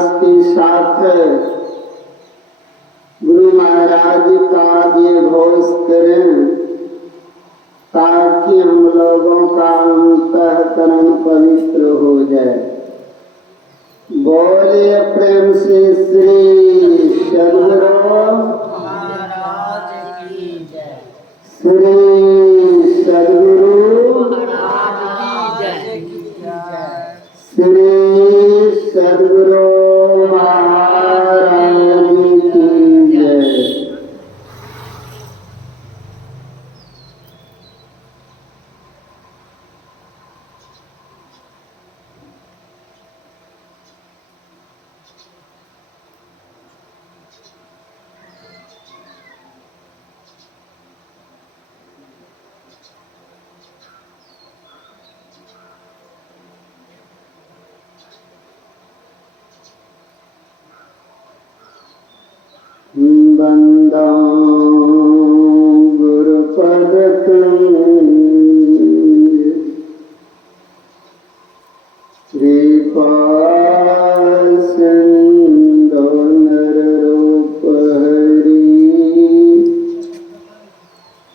विश्वास के साथ गुरु महाराज का आगे घोष करें ताकि हम लोगों का अंतःकरण पवित्र हो जाए। बोलिए प्रेम से श्री सद्गुरु महाराज की जय। श्री सद्गुरु महाराज की जय। श्री सद्गुरु महाराज की जय। बंदं गुरुपद कृपा सिंधु नररूप हरि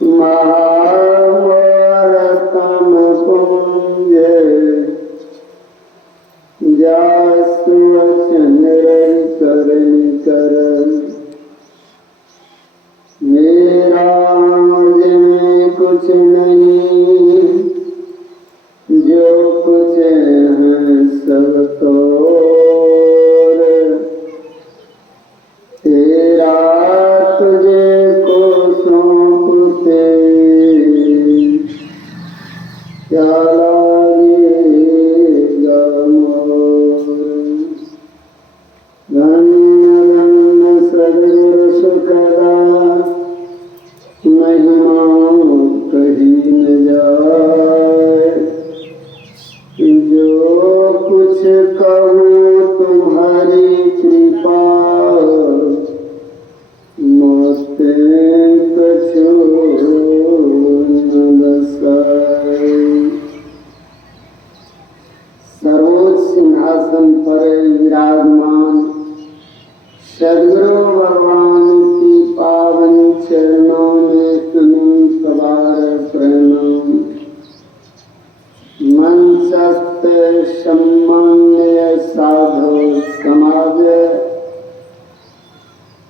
महामोहतम पुंज जासु वचन करन कर मेरा में कुछ नहीं जो कुछ है सब तोर तेरा तुझे को सौंपते क्या लागेगा मोर। धन्य धन्य सद्गुरु सुखदा महिमा कहीं न जाए। जो कुछ कहूँ तुम्हारी कृपा मोते कछु न बसाए। सर्वोच्च सिंहासन पर विराजमान सद्गुरु भगवान की पावन चरणों में अनंत बार प्रणाम। मंचस्थ सम्मान्य साधु समाज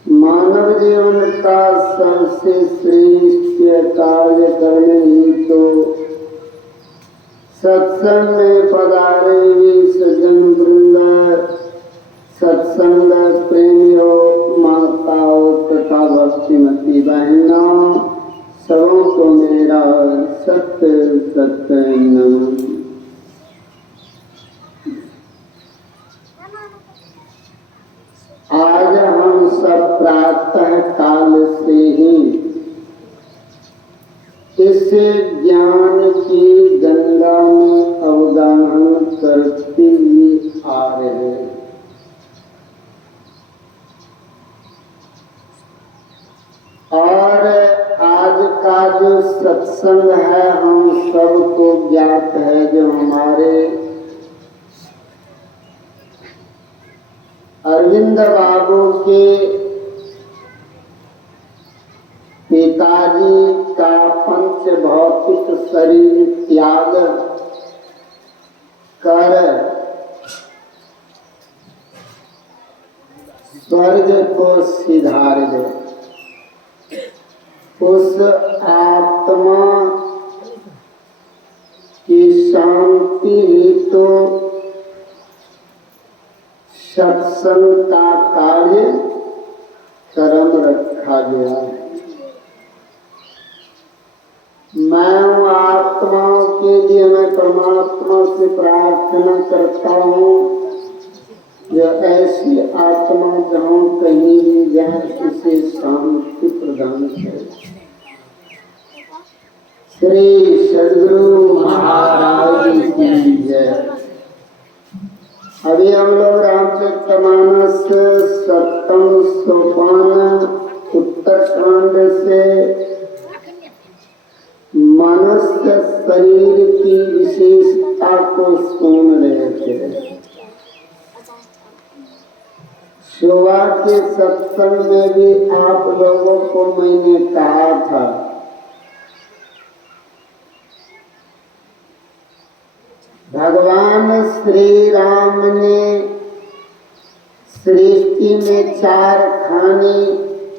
मानव जीवन का सबसे श्रेष्ठ कार्य करने हेतु सत्संग में पधारे हुए सज्जन वृंद, सत्संग प्रेमियों, माताओं तथा भक्तिमती बहनों, सबों को मेरा सत्य सत्य नमन। आज हम सब प्रातः काल से ही इस ज्ञान की गंगा में अवगाहन करते हुए आ रहे हैं। और आज का जो सत्संग है हम सबको ज्ञात है, जो हमारे अरविंद बाबू के पिताजी का पंच भौतिक शरीर त्याग कर स्वर्ग को सिधार गए। उस आत्मा की शांति तो सत्संग का कार्य कर्म रखा गया है। मैं आत्माओं के लिए मैं परमात्मा से प्रार्थना करता हूँ जो ऐसी आत्मा जहाँ कहीं भी जाए उसे शांति प्रदान करे। श्री सद्गुरु महाराज की जय। अभी हम लोग रामचरितमानस 7वें सोपान उत्तरकांड से मनुष्य शरीर की विशेषता को सुन रहे थे। सुबह के सत्संग में भी आप लोगों को मैंने कहा था, भगवान श्री राम ने सृष्टि में 4 खाने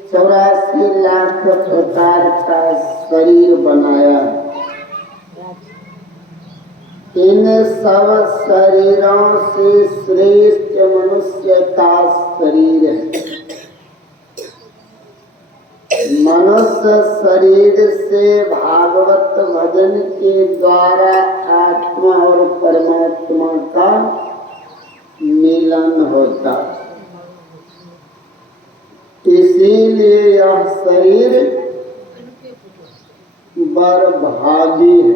84 लाख प्रकार का शरीर बनाया। इन सब शरीरों से श्रेष्ठ मनुष्य का शरीर है। मनुष्य शरीर से भागवत भजन के द्वारा आत्मा और परमात्मा का मिलन होता, इसीलिए यह शरीर बड़भागी है।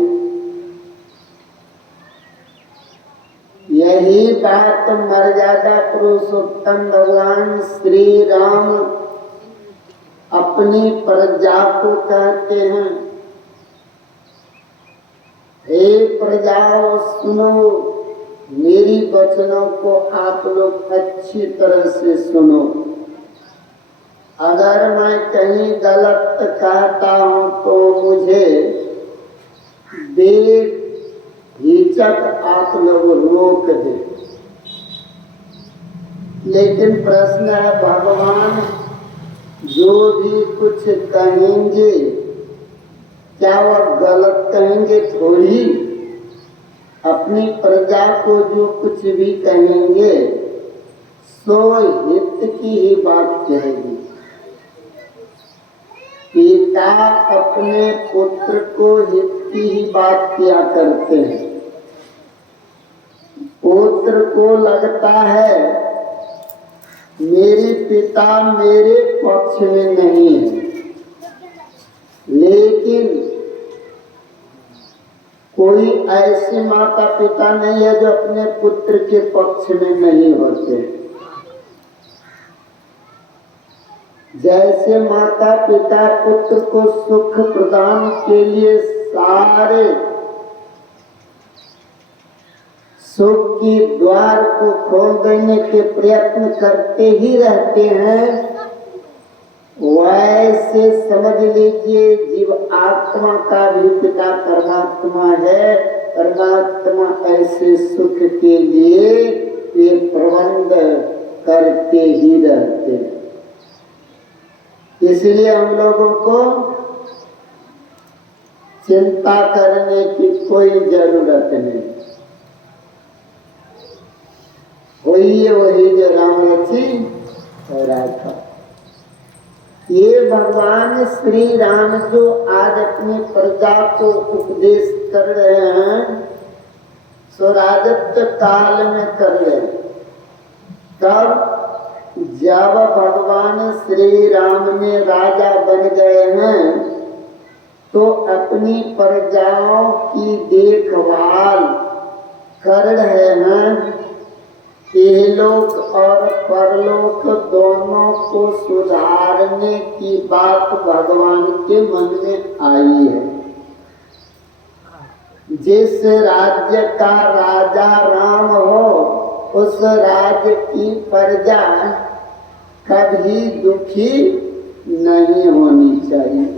यही बात मर्यादा पुरुषोत्तम भगवान श्री राम अपनी प्रजा को कहते हैं, हे प्रजाओ सुनो, मेरी वचनों को आप लोग अच्छी तरह से सुनो। अगर मैं कहीं गलत कहता हूं तो मुझे बेहिचक आप लोग रोक दे। लेकिन प्रश्न है, भगवान जो भी कुछ कहेंगे क्या वह गलत कहेंगे? थोड़ी। अपनी प्रजा को जो कुछ भी कहेंगे सो हित की ही बात कहेगी। पिता अपने पुत्र को हित की ही बात किया करते हैं। पुत्र को लगता है मेरे पिता मेरे पक्ष में नहीं है, लेकिन कोई ऐसे माता पिता नहीं है जो अपने पुत्र के पक्ष में नहीं होते। जैसे माता पिता पुत्र को सुख प्रदान के लिए सारे सुख की द्वार को खोल देने के प्रयत्न करते ही रहते हैं, वैसे समझ लीजिए जीव आत्मा का भी पिता परमात्मा है। परमात्मा ऐसे सुख के लिए ये प्रबंध करते ही रहते हैं। इसलिए हम लोगों को चिंता करने की कोई जरूरत नहीं। वही जो राम रची रखा। ये भगवान श्री राम जो आज अपनी प्रजा को उपदेश कर रहे हैं, स्वराजत्व काल में कर रहे हैं। तब जब भगवान श्री राम ने राजा बन गए हैं तो अपनी प्रजाओं की देखभाल कर रहे हैं। इहलोक और परलोक दोनों को सुधारने की बात भगवान के मन में आई है। जिस राज्य का राजा राम हो उस राज्य की प्रजा कभी दुखी नहीं होनी चाहिए।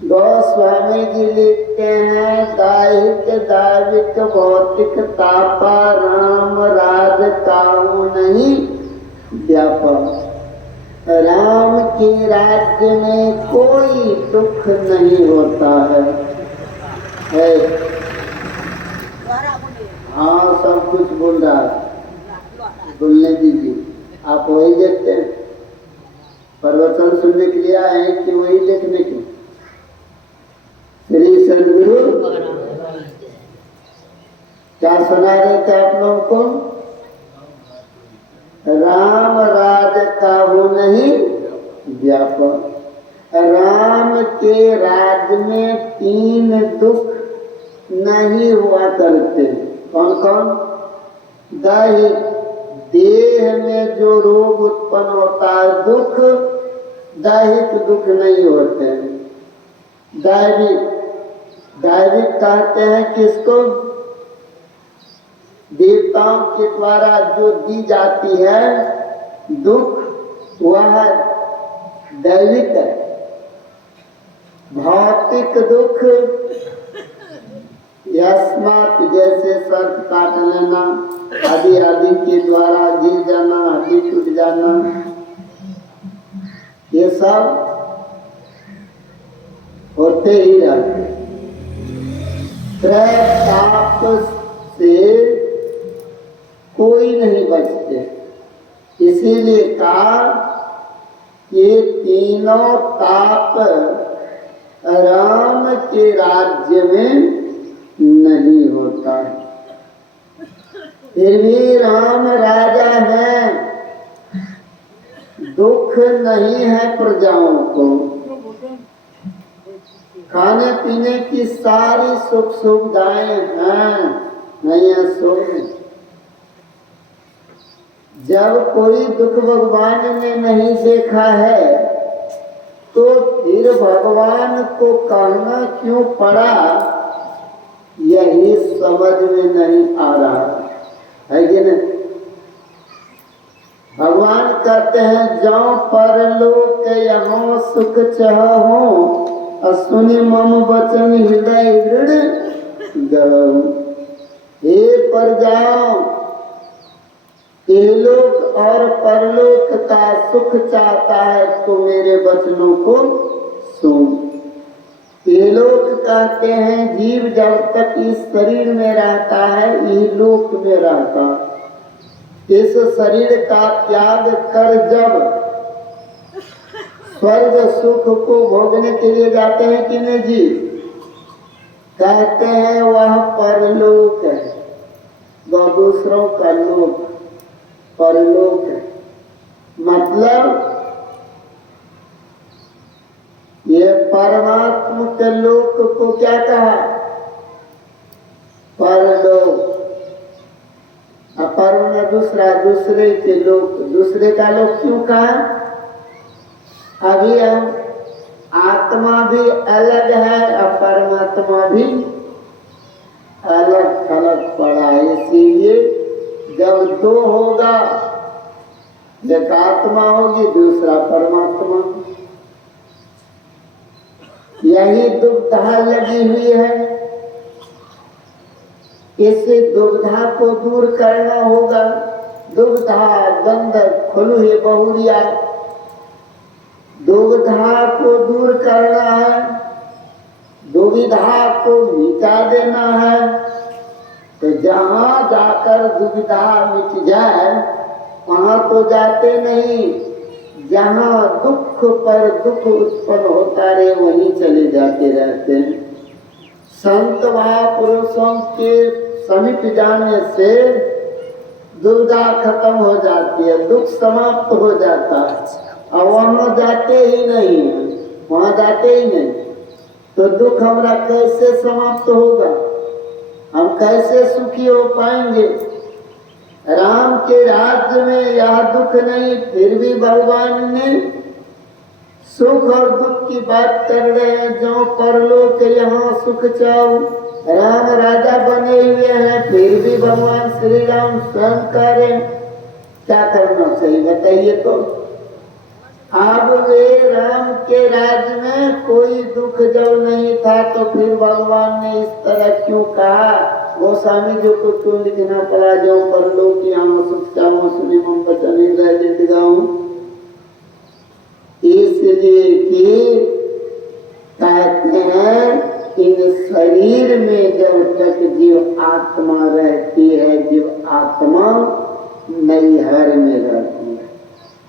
गोस्वामी जी लिखते हैं, दैहिक दैविक भौतिक तापा राम राज काहू नहीं व्यापक। राम के राज्य में कोई दुख नहीं होता है। हाँ, सब कुछ बोल रहा है, बोलने दीजिए। आप वही देखते हैं, प्रवचन सुनने के लिए आए कि वही देखने के? श्री सदगुरु क्या सुना रहे थे आप लोगों को? राम राज काहू नहीं व्यापक। राम के राज्य में 3 दुख नहीं हुआ करते। कौन कौन? दैहिक, देह में जो रोग उत्पन्न होता है दुख, दैहिक दुख नहीं होते हैं। दैविक, दैविक कहते हैं किसको? देवताओं के द्वारा जो दी जाती है दुख वह दैविक है। भौतिक दुख यस्मात जैसे सर्प काट लेना आदि आदि के द्वारा गिर जाना, हड्डी टूट जाना, ये सब होते ही रहते। त्रैताप से कोई नहीं बचते। इसीलिए कहा ये तीनों ताप राम के राज्य में नहीं होता है। फिर भी राम राजा है, दुख नहीं है प्रजाओं को। खाने पीने की सारी सुख सुविधाएं हैं, नहीं है सुख। जब कोई दुख भगवान ने नहीं देखा है तो फिर भगवान को कहना क्यों पड़ा, यही समझ में नहीं आ रहा है कि नहीं। भगवान कहते हैं जाओ परलोक यहाँ सुख चाहो, सुनि मम वचन हृदय दृढ़ गढ़। हे प्रजाओं, इहलोक और परलोक का सुख चाहता है तो मेरे वचनों को सुन। इहलोक कहते हैं जीव जब तक इस शरीर में रहता है इहलोक में रहता। इस शरीर का त्याग कर जब स्वर्ग सुख को भोगने के लिए जाते हैं कि नहीं जी, कहते हैं वह परलोक है, वह दूसरों का लोक परलोक है। मतलब ये परमात्मा के लोक को क्या कहा, परलोक। अपर में दूसरा, दूसरे के लोक, दूसरे का लोक क्यों कहा। अभी हम आत्मा भी अलग है और परमात्मा भी अलग अलग पड़ा है। इसीलिए जब दो होगा, एक आत्मा होगी दूसरा परमात्मा, यही दुविधा लगी हुई है। इस दुविधा को दूर करना होगा। दुविधा गंधक खुलुहे बहुरिया, दुविधा को दूर करना है, दुविधा को मिटा देना है। तो जहाँ जाकर दुविधा मिट जाए वहाँ तो जाते नहीं, जहाँ दुख पर दुख उत्पन्न होता रहे वहीं चले जाते रहते हैं। संत महापुरुषों के समीप जाने से दुविधा खत्म हो जाती है, दुख समाप्त हो जाता है। और वहाँ जाते ही नहीं, वहाँ जाते ही नहीं तो दुख हमारा कैसे समाप्त होगा, हम कैसे सुखी हो पाएंगे। राम के राज्य में यह दुख नहीं, फिर भी भगवान ने सुख और दुख की बात कर रहे हैं। जो परलोक यहाँ सुख चाहो, राम राजा बने हुए हैं, फिर भी भगवान श्री राम स्वयं कह रहे हैं क्या करना चाहिए बताइए। तो अब वे राम के राज्य में कोई दुख जब नहीं था तो फिर भगवान ने इस तरह क्यों कहा। गोस्वामी जी को क्यों लिखना पड़ा, जो परलोक यहाँ सुख चाहो सुनि मम वचन हृदय दृढ़ गढ़। इसलिए कि कहते हैं इन शरीर में जब तक जीव आत्मा रहती है, जीव आत्मा नैहर में रहती है।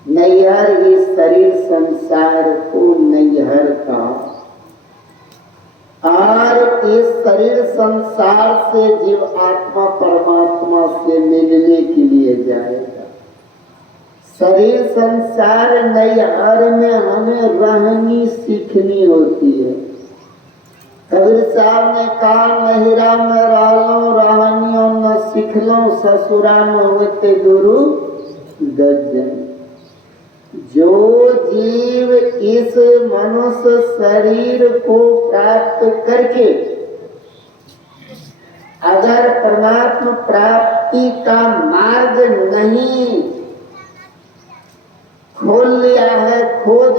नैहर इस शरीर संसार को नैहर का, और इस शरीर संसार से जीव आत्मा परमात्मा से मिलने के लिए जाएगा। शरीर संसार नैहर में हमें रहनी सीखनी होती है। कबीर साहब ने कहा नहिरा में रहलो रहनियो न सीखलो, ससुरा न होते गुरु गजन। जो जीव इस मनुष्य शरीर को प्राप्त करके अगर परमात्मा प्राप्ति का मार्ग नहीं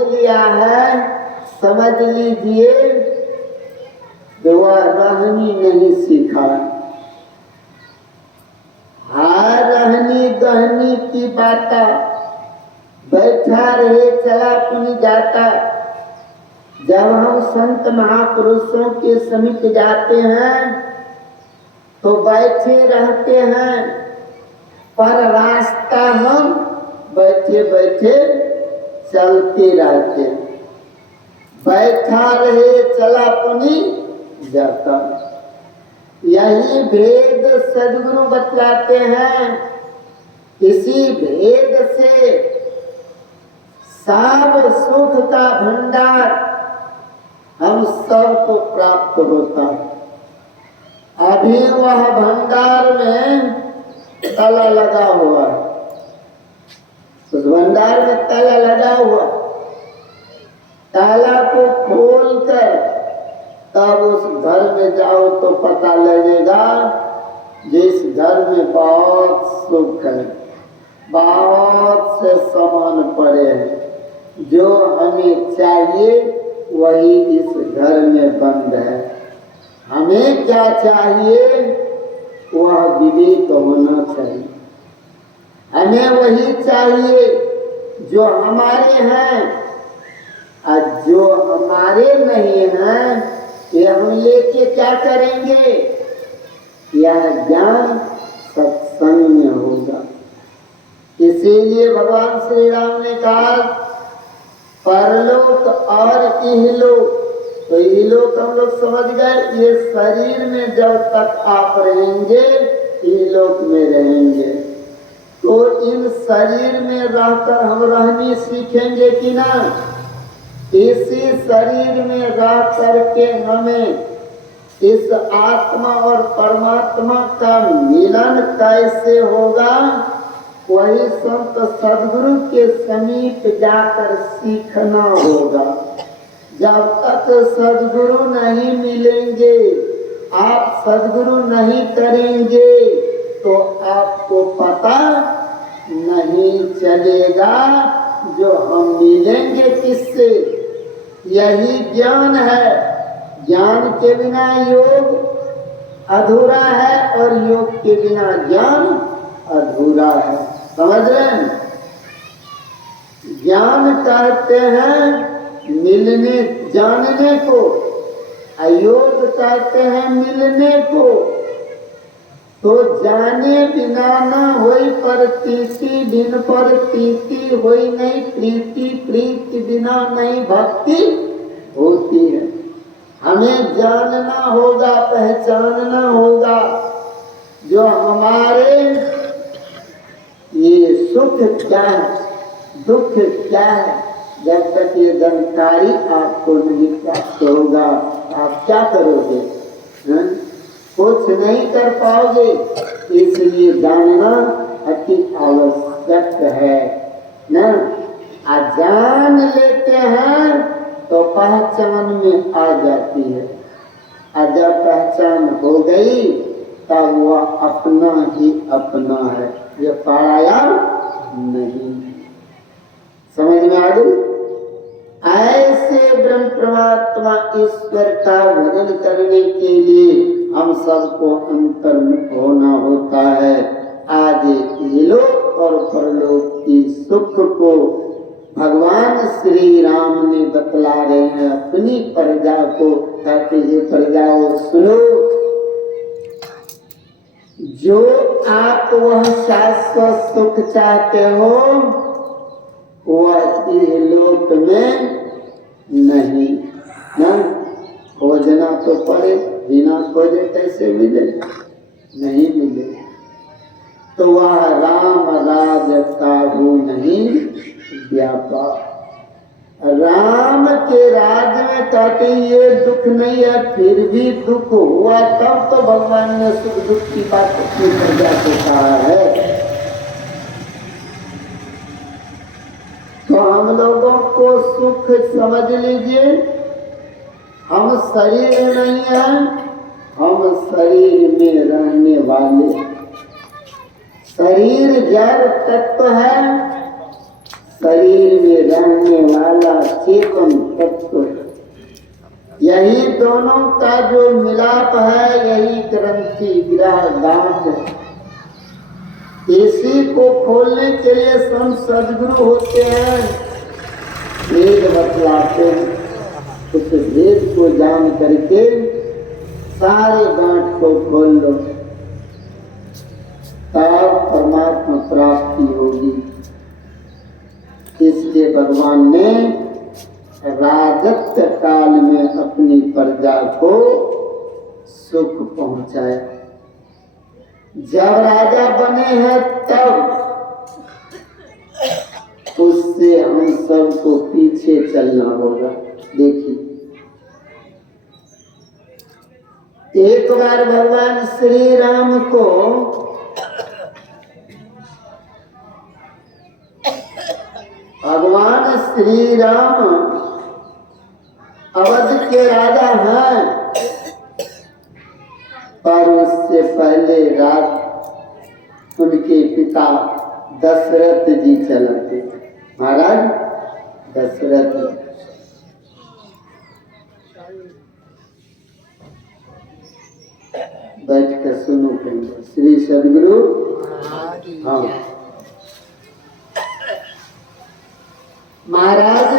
लिया है, समझ लीजिए वह रहनी नहीं सीखा। हाँ, रहनी गहनी की बाता, बैठा रहे चला पुनि जाता। जब हम संत महापुरुषों के समीप जाते हैं तो बैठे रहते हैं, पर रास्ता हम बैठे बैठे चलते रहते। बैठा रहे चला पुनि जाता। यही भेद सद्गुरु बतलाते हैं। इसी भेद से सब सुख का भंडार हम सबको प्राप्त होता। अभी वह भंडार में ताला लगा हुआ है। उस भंडार में ताला लगा हुआ, ताला को खोलकर तब उस घर में जाओ तो पता लगेगा जिस घर में बहुत सुख है, बहुत से सामान पड़े हैं, जो हमें चाहिए वही इस घर में बंद है। हमें क्या चाहिए वह विवेक होना चाहिए। हमें वही चाहिए जो हमारे हैं, और जो हमारे नहीं हैं ये हम लेके क्या करेंगे। यह ज्ञान सत्संग में होगा। इसीलिए भगवान श्री राम ने कहा परलोक और इहलोक। तो इहलोक हम लोग समझ गए, ये शरीर में जब तक आप रहेंगे इहलोक में रहेंगे। तो इन शरीर में रहकर हम रहनी सीखेंगे कि ना। इसी शरीर में रह करके हमें इस आत्मा और परमात्मा का मिलन कैसे होगा, वही संत सद्गुरु के समीप जाकर सीखना होगा। जब तक सद्गुरु नहीं मिलेंगे, आप सद्गुरु नहीं करेंगे तो आपको पता नहीं चलेगा जो हम मिलेंगे किससे। यही ज्ञान है। ज्ञान के बिना योग अधूरा है और योग के बिना ज्ञान अधूरा है। समझ रहे हैं? ज्ञान कहते हैं मिलने जानने को, योग कहते हैं मिलने को। तो जाने बिना न होई प्रतीति, बिन प्रतीति होई नहीं प्रीति, प्रीति बिना नहीं भक्ति होती है। हमें जानना होगा, पहचानना होगा जो हमारे ये सुख क्या है, दुख क्या है। जब तक ये जानकारी आपको नहीं प्राप्त होगा आप क्या करोगे? कुछ नहीं कर पाओगे। इसलिए जानना अति आवश्यक है ना। जान लेते हैं तो पहचान में आ जाती है। जब पहचान हो गई तब वह अपना ही अपना है, ये पराया नहीं। समझ में आ गई? ऐसे ब्रह्म परमात्मा ईश्वर का भजन करने के लिए हम सबको अंतर्मुख होना होता है। आज इहलोक और परलोक की सुख को भगवान श्री राम ने बतला रहे हैं अपनी प्रजा को। कहते हैं प्रजाओं सुनो, जो आप वह शाश्वत सुख चाहते हो वह इहलोक में नहीं ना। खोजना तो पड़े, बिना खोजे कैसे मिले? नहीं मिले। तो वह राम राज काहू नहीं व्यापार। राम के राज में कहते ये दुख नहीं है, फिर भी दुख हुआ तब तो भगवान ने सुख दुख की बात अपनी प्रजा को कहा है। तो हम लोगों को सुख समझ लीजिए, हम शरीर नहीं है, हम शरीर में रहने वाले। शरीर जड़ तत्व है, शरीर में रहने वाला चेतन तत्व, यही दोनों का जो मिलाप है, यही ग्रंथि ग्रह गांठ है। इसी को खोलने के लिए संत सदगुरु होते हैं, वेद बतलाते हैं। उस वेद को जान करके सारे गांठ को खोल लो, तब परमात्मा प्राप्ति होगी। इसलिए भगवान ने राजत्व काल में अपनी प्रजा को सुख पहुंचाया। जब राजा बने हैं तब उससे हम सबको पीछे चलना होगा। देखिए, एक बार भगवान श्री राम को भगवान श्री राम अवध के राजा हैं, पर उससे पहले राज उनके पिता दशरथ जी चलाते थे। महाराज दशरथ बैठ कर सुनो कहीं श्री सदगुरु। हाँ, महाराज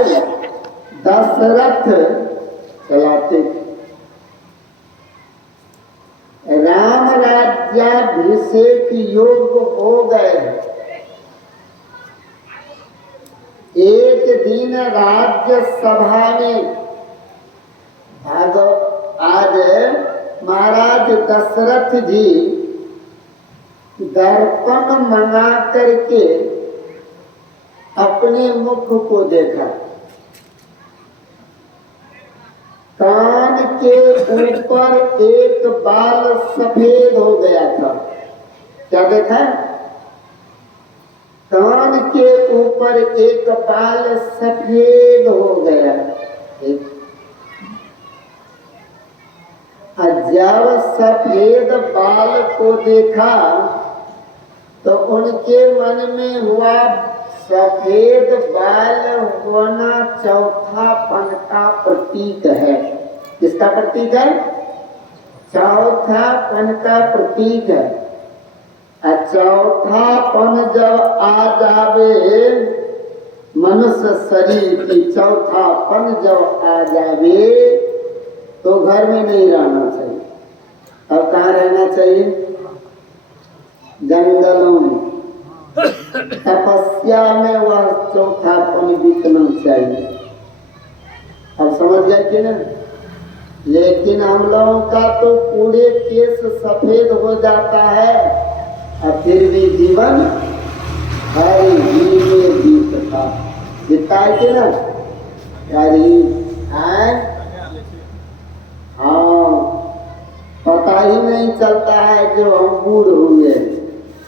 दशरथ चलाते थे। राम राज्याभिषेक योग हो गए। एक दिन राज्य सभा में आज महाराज दशरथ जी दर्पण मंगा करके अपने मुख को देखा। कान के ऊपर एक बाल सफेद हो गया था। क्या देखा? कान के ऊपर एक बाल सफेद हो गया। जब सफेद बाल को देखा तो उनके मन में हुआ सफेद बाल होना चौथापन का प्रतीक है। किसका प्रतीक है? चौथापन का प्रतीक है। चौथापन जब आ जावे मनुष्य शरीर की, चौथापन जब आ जावे तो घर में नहीं रहना चाहिए। अब कहाँ रहना चाहिए? जंगलों में, तपस्या में वह चौथापन बीतना चाहिए। अब समझ गया कि ना? लेकिन हम लोगों का तो पूरे केस सफेद हो जाता है और फिर भी जीवन हरी में बीतता बीतता है कि ना? हरी है। हाँ, पता ही नहीं चलता है जो हम बूढ़ हुए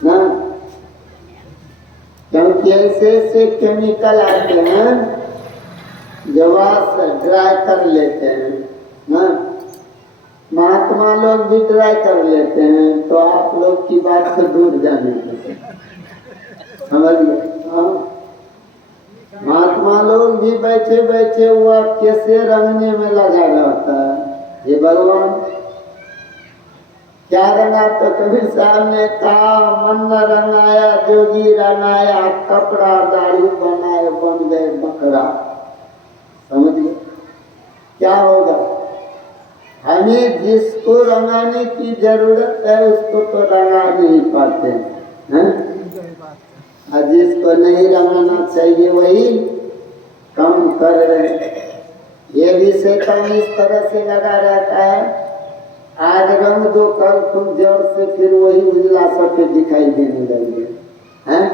ना, क्योंकि ऐसे ऐसे केमिकल आते हैं जो ड्राई कर लेते हैं ना। महात्मा लोग भी ड्राई कर लेते हैं, तो आप लोग की बात से दूर जाने देते, समझ गए? हाँ, महात्मा लोग भी बैठे बैठे हुआ कैसे रंगने में लगा रहता है। ये भगवान क्या रंगा? तो कबीर साहब ने कहा, मन रंगाया जोगी रंगाया, कपड़ा दाढ़ी बनाए बन गए बकरा। समझ गए? क्या होगा? हमें जिसको रंगाने की जरूरत है उसको तो रंगा नहीं पाते हैं, और जिसको नहीं रंगाना चाहिए वही कम कर रहे। ये भी शैतान इस तरह से लगा रहता है, आज रंग दो कल तुम जोर से फिर वही उजला सफेद दिखाई देने लगे हैं,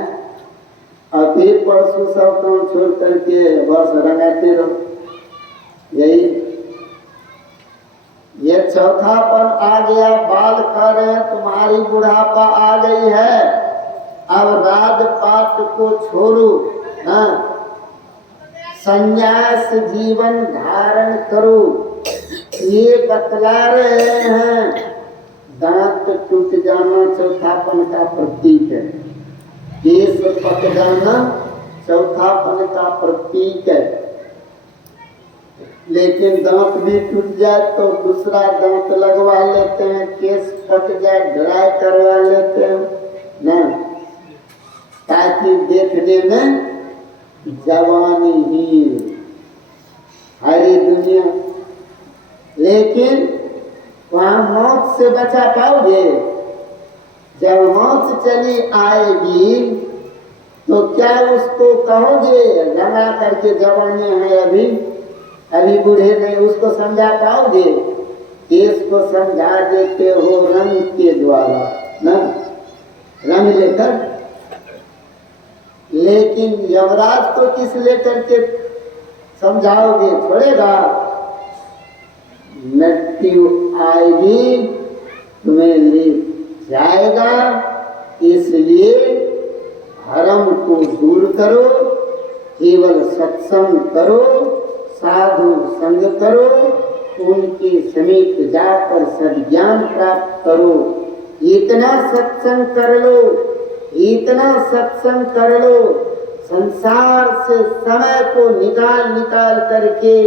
और फिर परसों सब काम छोड़ करके बस रंगाते रहो। यही ये चौथापन आ गया। बाल कह रहे हैं तुम्हारी बुढ़ापा आ गई है, अब राजपाट को छोड़ो, हाँ, संन्यास जीवन धारण करो, ये बतला रहे हैं। दांत टूट जाना चौथापन का प्रतीक है, केस पक जाना चौथापन का प्रतीक है। लेकिन दांत भी टूट जाए तो दूसरा दांत लगवा लेते हैं, केस फट जाए ड्राई करवा लेते हैं ना, ताकि देखने में जवानी ही हरी दुनिया। लेकिन वहां मौत से बचा पाओगे? जब मौत चली आएगी तो क्या उसको कहोगे लगा करके जवानी है अभी बूढ़े नहीं, उसको समझा पाओगे? इसको समझा देते हो रंग के द्वारा ना, रंग लेकर। लेकिन यमराज को किस लेकर के समझाओगे? छोड़ेगा? मृत्यु आएगी तुम्हें ले जाएगा। इसलिए धर्म को दूर करो, केवल सत्संग करो, साधु संग करो, उनके समीप जाकर सद्ज्ञान प्राप्त करो। इतना सत्संग कर लो, इतना सत्संग कर लो, संसार से समय को निकाल करके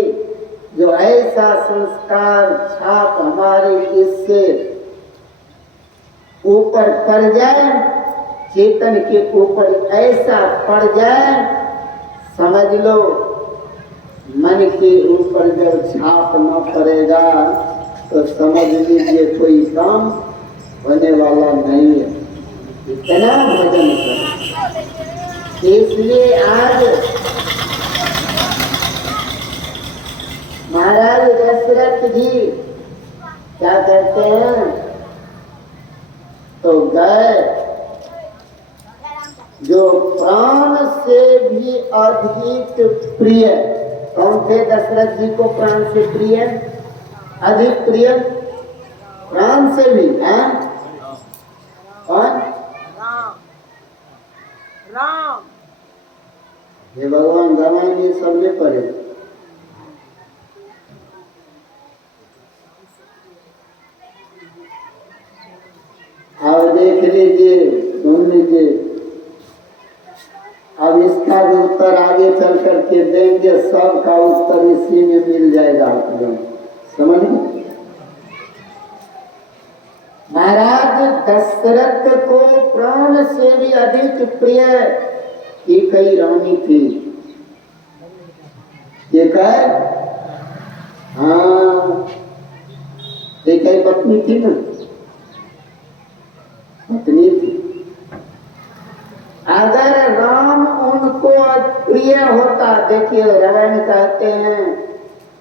जो ऐसा संस्कार छाप हमारे इससे ऊपर पड़ जाए, चेतन के ऊपर ऐसा पड़ जाए, समझ लो मन के ऊपर जब छाप न पड़ेगा तो समझ लीजिए कोई काम होने वाला नहीं है। इतना भजन करो। इसलिए आज महाराज दशरथ जी क्या कहते हैं, तो गए जो प्राण से भी अधिक प्रिय। कौन थे दशरथ जी को प्राण से प्रिय, अधिक प्रिय? प्राण से भी है कौन? राम। हे भगवान, रामायण ये सबने पढ़े। और देख लीजिए, सुन लीजिए। अब इसका भी उत्तर आगे चल करके देंगे, सबका उत्तर इसी में मिल जाएगा आपको, समझ गए? महाराज दशरथ को प्राण से भी अधिक प्रिय एक ही रानी थी। एक है, हाँ, एक ही पत्नी थी ना, पत्नी थी। अगर राम उनको प्रिय होता, देखिए रामायण कहते हैं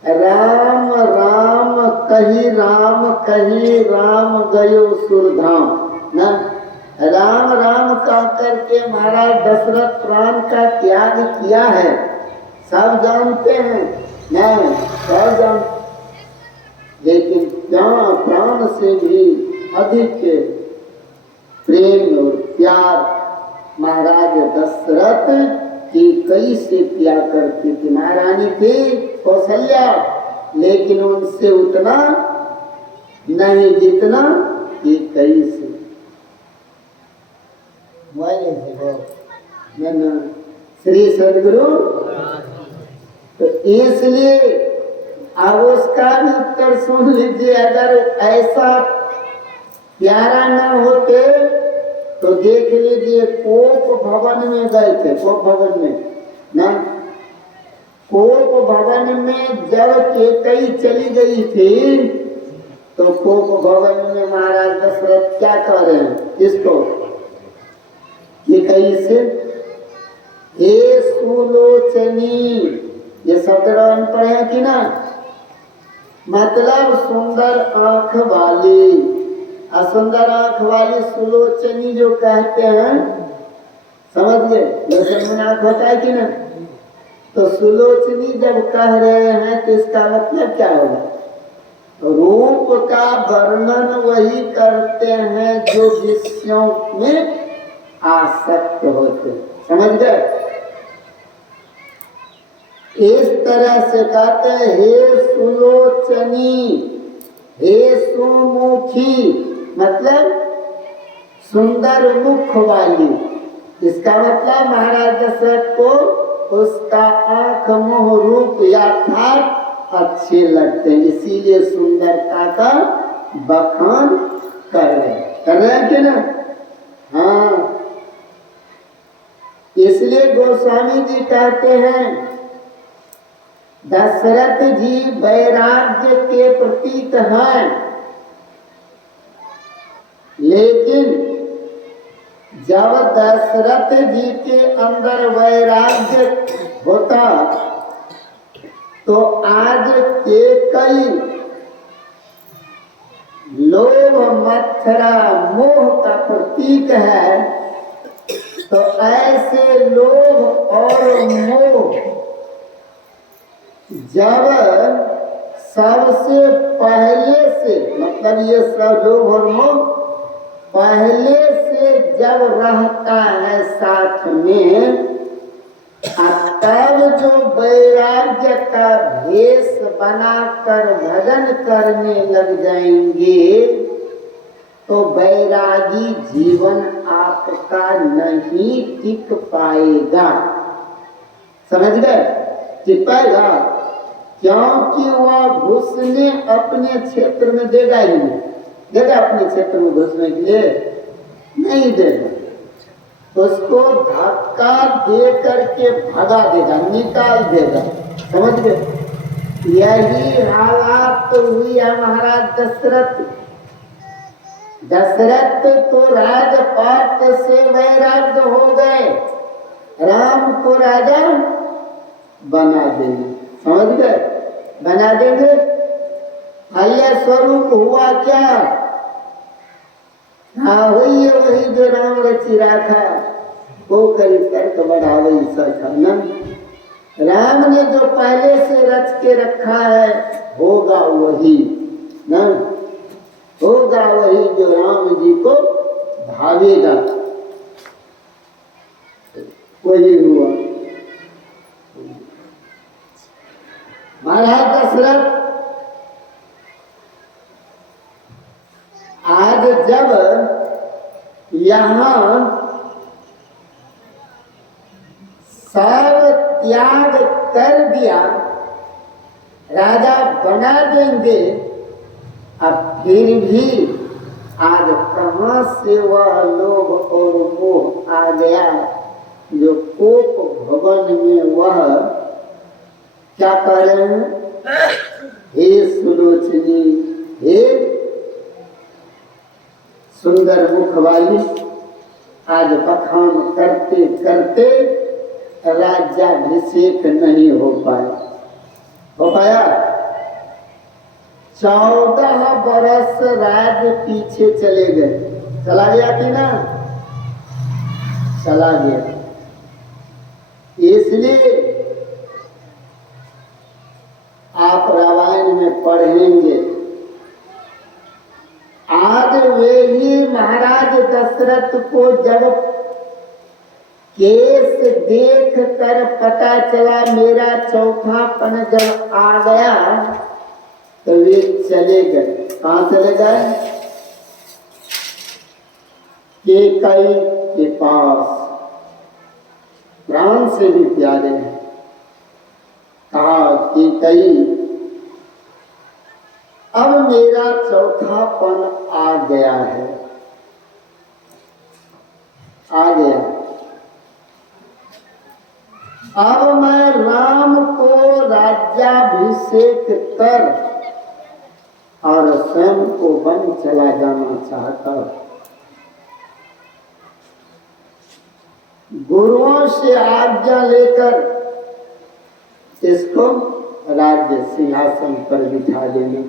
राम राम कही राम गयो सुरधाम ना। राम राम कह करके महाराज दशरथ प्राण का त्याग किया है, सब जानते हैं ना, सब जानते। लेकिन जहाँ प्राण से भी अधिक प्रेम और प्यार महाराज दशरथ की कैसे किया करती थी। महारानी थी कौशल्या, लेकिन उनसे उतना नहीं जितना कि कैसे श्री सदगुरु। तो इसलिए अब उसका भी उत्तर सुन लीजिए। अगर ऐसा प्यारा न होते तो देख लीजिए, कोप भवन में गए थे, कोप भवन में ना, कोप भवन में जब केकई चली गई थी तो कोप भवन में महाराज दशरथ क्या कर रहे हैं इसको, केकई से हे सुलोचनी, ये शब्द पढ़े कि ना, मतलब सुंदर आंख वाली। असुंदर आंख वाली सुलोचनी जो कहते हैं, समझ गए, लोचन में आंख होता है कि ना। तो सुलोचनी जब कह रहे हैं तो इसका मतलब क्या होगा? रूप का वर्णन वही करते हैं जो विषयों में आसक्त होते, समझ गए। इस तरह से कहते हैं हे सुलोचनी, हे सुमुखी, मतलब सुंदर मुख वाली, इसका मतलब महाराज दशरथ को उसका आंख मुंह रूप यथार्थ अच्छे लगते हैं, इसीलिए सुंदरता का बखान कर रहे हैं कि ना। हाँ, इसलिए गोस्वामी जी कहते हैं दशरथ जी वैराग्य के प्रतीक हैं, लेकिन जब दशरथ जी के अंदर वैराग्य होता तो आज के कई लोभ मत्सरा मोह का प्रतीक है, तो ऐसे लोभ और मोह जब सबसे पहले से, मतलब ये सब लोभ और मोह पहले से जब रहता है साथ में, तब जो वैराग्य का भेष बनाकर भजन करने लग जाएंगे तो वैरागी जीवन आपका नहीं टिक पाएगा। समझ गए? टिक पाएगा क्योंकि वह घुसने अपने क्षेत्र में देगा ही नहीं। देगा अपने क्षेत्र में घुसने के लिए? नहीं देगा। उसको धक्का दे करके भगा देगा, निकाल देगा। समझ गए? यही हालात हुई है महाराज दशरथ। दशरथ तो राजपाट से वैराग्य हो गए, राम को राजा बना देंगे। समझ गए? बना देंगे। आइए स्वरूप हुआ क्या? हाँ, वही है, वही जो राम रचि राखा वो करी तर्क बढ़ावे सखना। राम ने जो पहले से रच के रखा है होगा वही ना, होगा वही जो राम जी को भावेगा, वही हुआ। महाराज दशरथ आज जब यहाँ सब त्याग कर दिया, राजा बना देंगे, अब फिर भी आज कहाँ से वह लोभ और मोह आ गया जो कोप भवन में वह क्या कह रहे हैं? हे सुलोचनी, हे सुंदर मुख वाली, आज बखान करते करते राज्याभिषेक नहीं हो पाया। हो पाया? 14 बरस राज पीछे चले गए। चला गया कि ना? चला गया। इसलिए आप रामायण में पढ़ेंगे, आज वे ही महाराज दशरथ को जब केस देख कर पता चला मेरा चौथापन जब आ गया तो वे चले गए। कहाँ चले गए? केकई के पास, प्राण से भी प्यारे हैं। कहा केकई, अब मेरा चौथापन आ गया है, आ गया। अब मैं राम को राज्याभिषेक कर और स्वयं को वन चला जाना चाहता हूं। गुरुओं से आज्ञा लेकर इसको राज्य सिंहासन पर बिठा देना।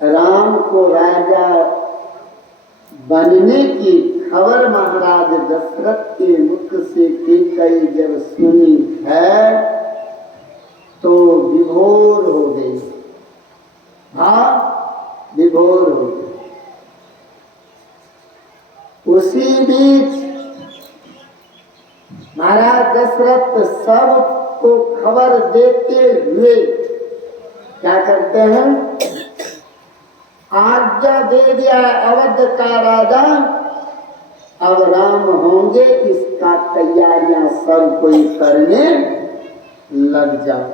राम को राजा बनने की खबर महाराज दशरथ के मुख से केकई जब सुनी है तो विभोर हो गई। हाँ, विभोर हो गई। उसी बीच महाराज दशरथ सबको खबर देते हुए क्या करते हैं? आज्ञा दे दिया अवध का राजा अब राम होंगे, इसका तैयारियां सब कोई करने लग जाओ।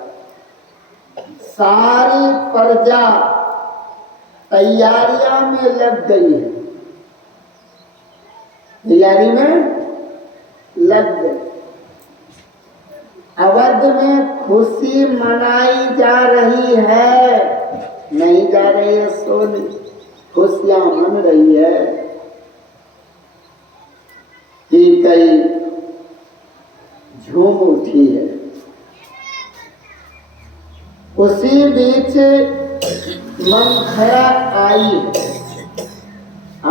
सारी प्रजा तैयारियां में लग गई है, तैयारी में लग गई। अवध में खुशी मनाई जा रही है, नहीं जा रही है सोनी, खुशियां मन रही है कि कई झूम उठी है। उसी बीच मंथरा आई है।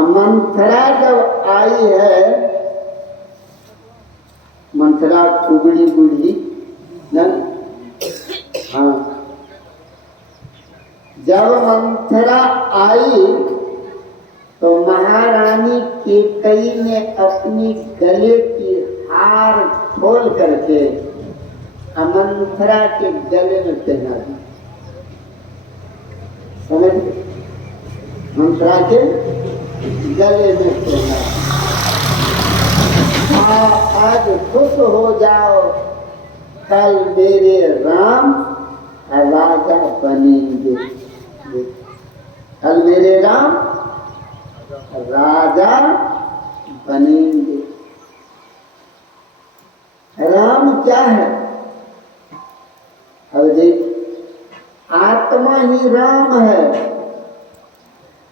मंथरा जब आई है, मंथरा कुबड़ी बूढ़ी न, हाँ, जब मंथरा आई तो महारानी केकई ने अपनी गले की हार खोल करके मंथरा के गले में पहना दी। समझ, मंथरा के गले में पहना। आज खुश हो जाओ, कल मेरे राम राजा बनेंगे। कल मेरे राम राजा बनेंगे। राम क्या है? अब देख, आत्मा ही राम है।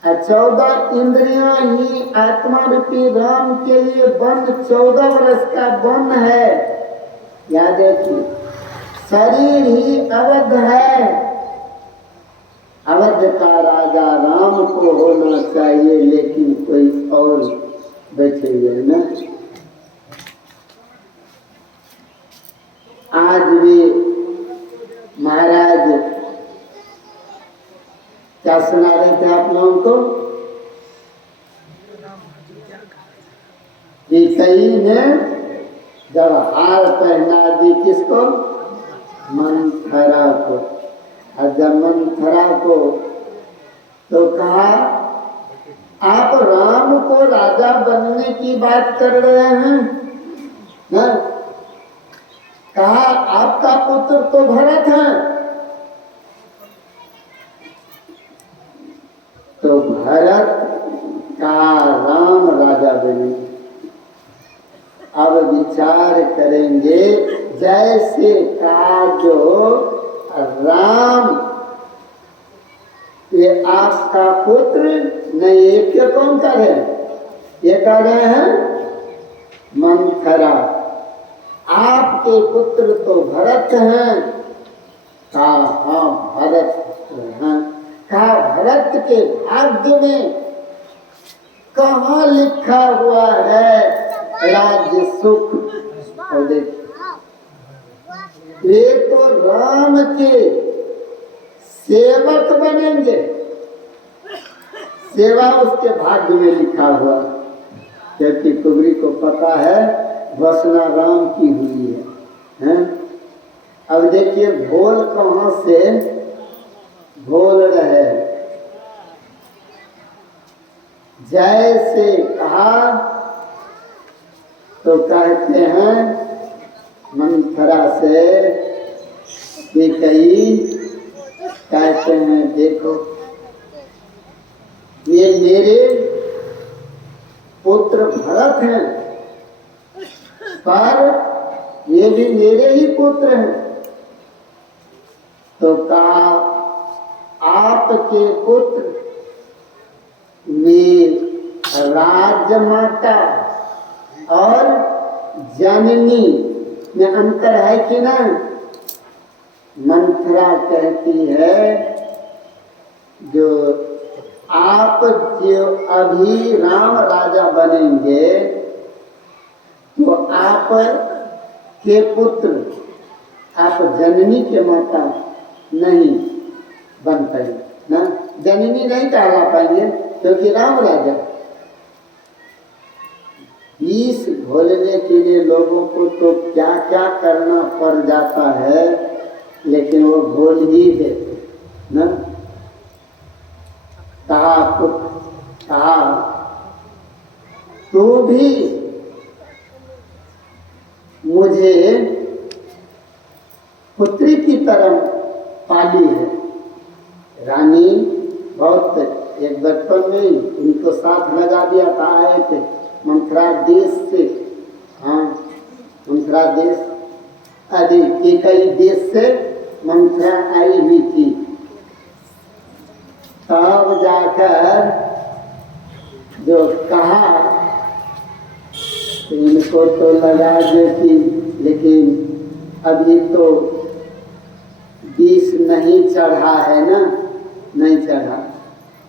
14 इंद्रियां ही आत्मा रूपी राम के लिए बंद, 14 वर्ष का बंद है। याद रखिए, शरीर ही अवध है। अवध का राजा राम को होना चाहिए, लेकिन कोई और बैठे हुए न। आज भी महाराज क्या सुना रहे थे आप लोगों को कि कई ने जब हार पहना दी किसको? मंथरा को। और जब मंथरा को तो कहा आप राम को राजा बनने की बात कर रहे हैं ना? कहा आपका पुत्र तो भरत है, तो भरत का राम राजा बने। अब विचार करेंगे, जैसे का जो राम ये आपका पुत्र नहीं, एक के कौन कर रहे हैं? ये कर रहे हैं मंथरा। आपके पुत्र तो भरत हैं। कहा हाँ भरत हैं। कहा भरत के भाग्य में कहाँ लिखा हुआ है राज्य सुख? और देख, ये तो राम के सेवक बनेंगे। सेवा उसके भाग्य में लिखा हुआ, क्योंकि कुबरी को पता है वासना राम की हुई है, हैं? अब देखिए भोल कहाँ से बोल रहे। जैसे कहा तो कहते हैं मंथरा से कि कई कहते हैं देखो ये मेरे पुत्र भरत हैं, पर ये भी मेरे ही पुत्र हैं। तो कहा आपके पुत्र में राजमाता और जननी में अंतर है कि ना? मंथरा कहती है जो आप जो अभी राम राजा बनेंगे तो आप के पुत्र आप जननी के माता नहीं बन पाएंगे ना, जननी नहीं कहला पाएंगे क्योंकि राम राजा। इस घोलने के लिए लोगों को तो क्या क्या करना पड़ जाता है, लेकिन वो घोल ही देते ना। कहा तू भी मुझे पुत्री की तरह पाली है। रानी बहुत एक बचपन में ही उनको साथ लगा दिया था, आए थे मंथरा देश से। हाँ, मंथरा देश आदि के कई देश से मंथरा आई हुई थी। तब जाकर जो कहा तो इनको तो लगा देती, लेकिन अभी तो 20 नहीं चढ़ा है ना, नहीं चढ़ा,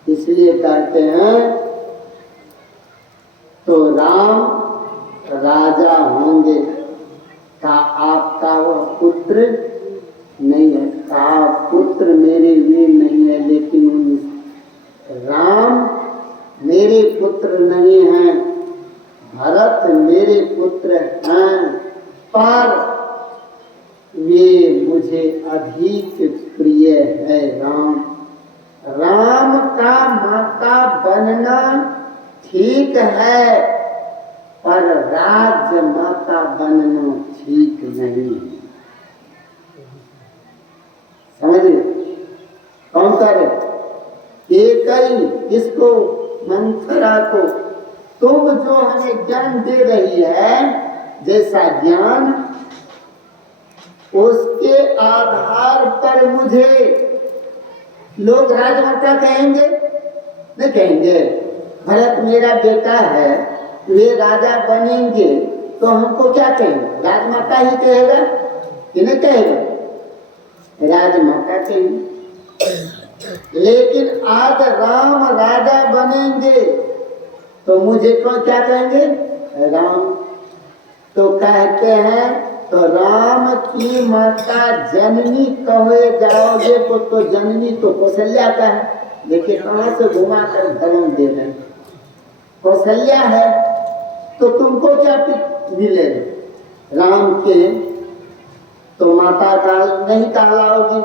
इसलिए कहते हैं तो राम राजा होंगे। का आपका वह पुत्र नहीं है, का पुत्र मेरे वीर नहीं है, लेकिन उन राम मेरे पुत्र नहीं हैं, भरत मेरे पुत्र हैं, पर वे मुझे अधिक प्रिय है। राम राम का माता बनना ठीक है, पर राज्य माता बनना ठीक नहीं। समझिए कौन करे? केकई किसको? मंथरा को। तुम जो हमें ज्ञान दे रही है, जैसा ज्ञान, उसके आधार पर मुझे लोग राजमाता कहेंगे? नहीं कहेंगे। भरत मेरा बेटा है, वे राजा बनेंगे, तो हमको क्या कहेंगे? राजमाता ही कहेगा कि नहीं कहेगा? राजमाता कहेंगे। लेकिन आज राम राजा बनेंगे तो मुझे कौन क्या कहेंगे? राम। तो कहते हैं तो राम की माता जननी कहे जाओगे तो जननी तो कौशल्या का है। देखिए कहां से घुमा कर धर्म दे रहे हैं। कौशल्या है तो तुमको क्या मिलेगा? राम के तो माता का नहीं कहलाओगी।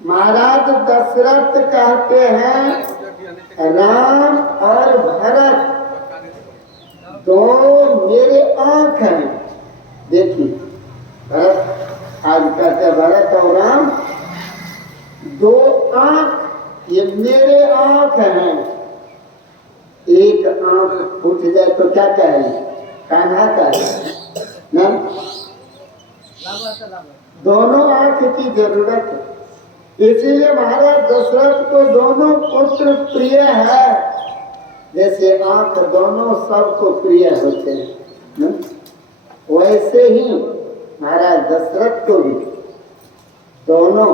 महाराज दशरथ कहते हैं राम और भरत दो मेरे आंख हैं। देखिए भरत, आज कहते हैं भरत और राम दो आंख, ये मेरे आंख हैं। एक आंख फूट जाए तो क्या कहेंगे? कान्हा कहे ना। दोनों आंख की जरूरत है, इसीलिए महाराज दशरथ को दोनों पुत्र प्रिय है। जैसे आंख दोनों सबको प्रिय होते हैं, वैसे ही महाराज दशरथ को भी दोनों।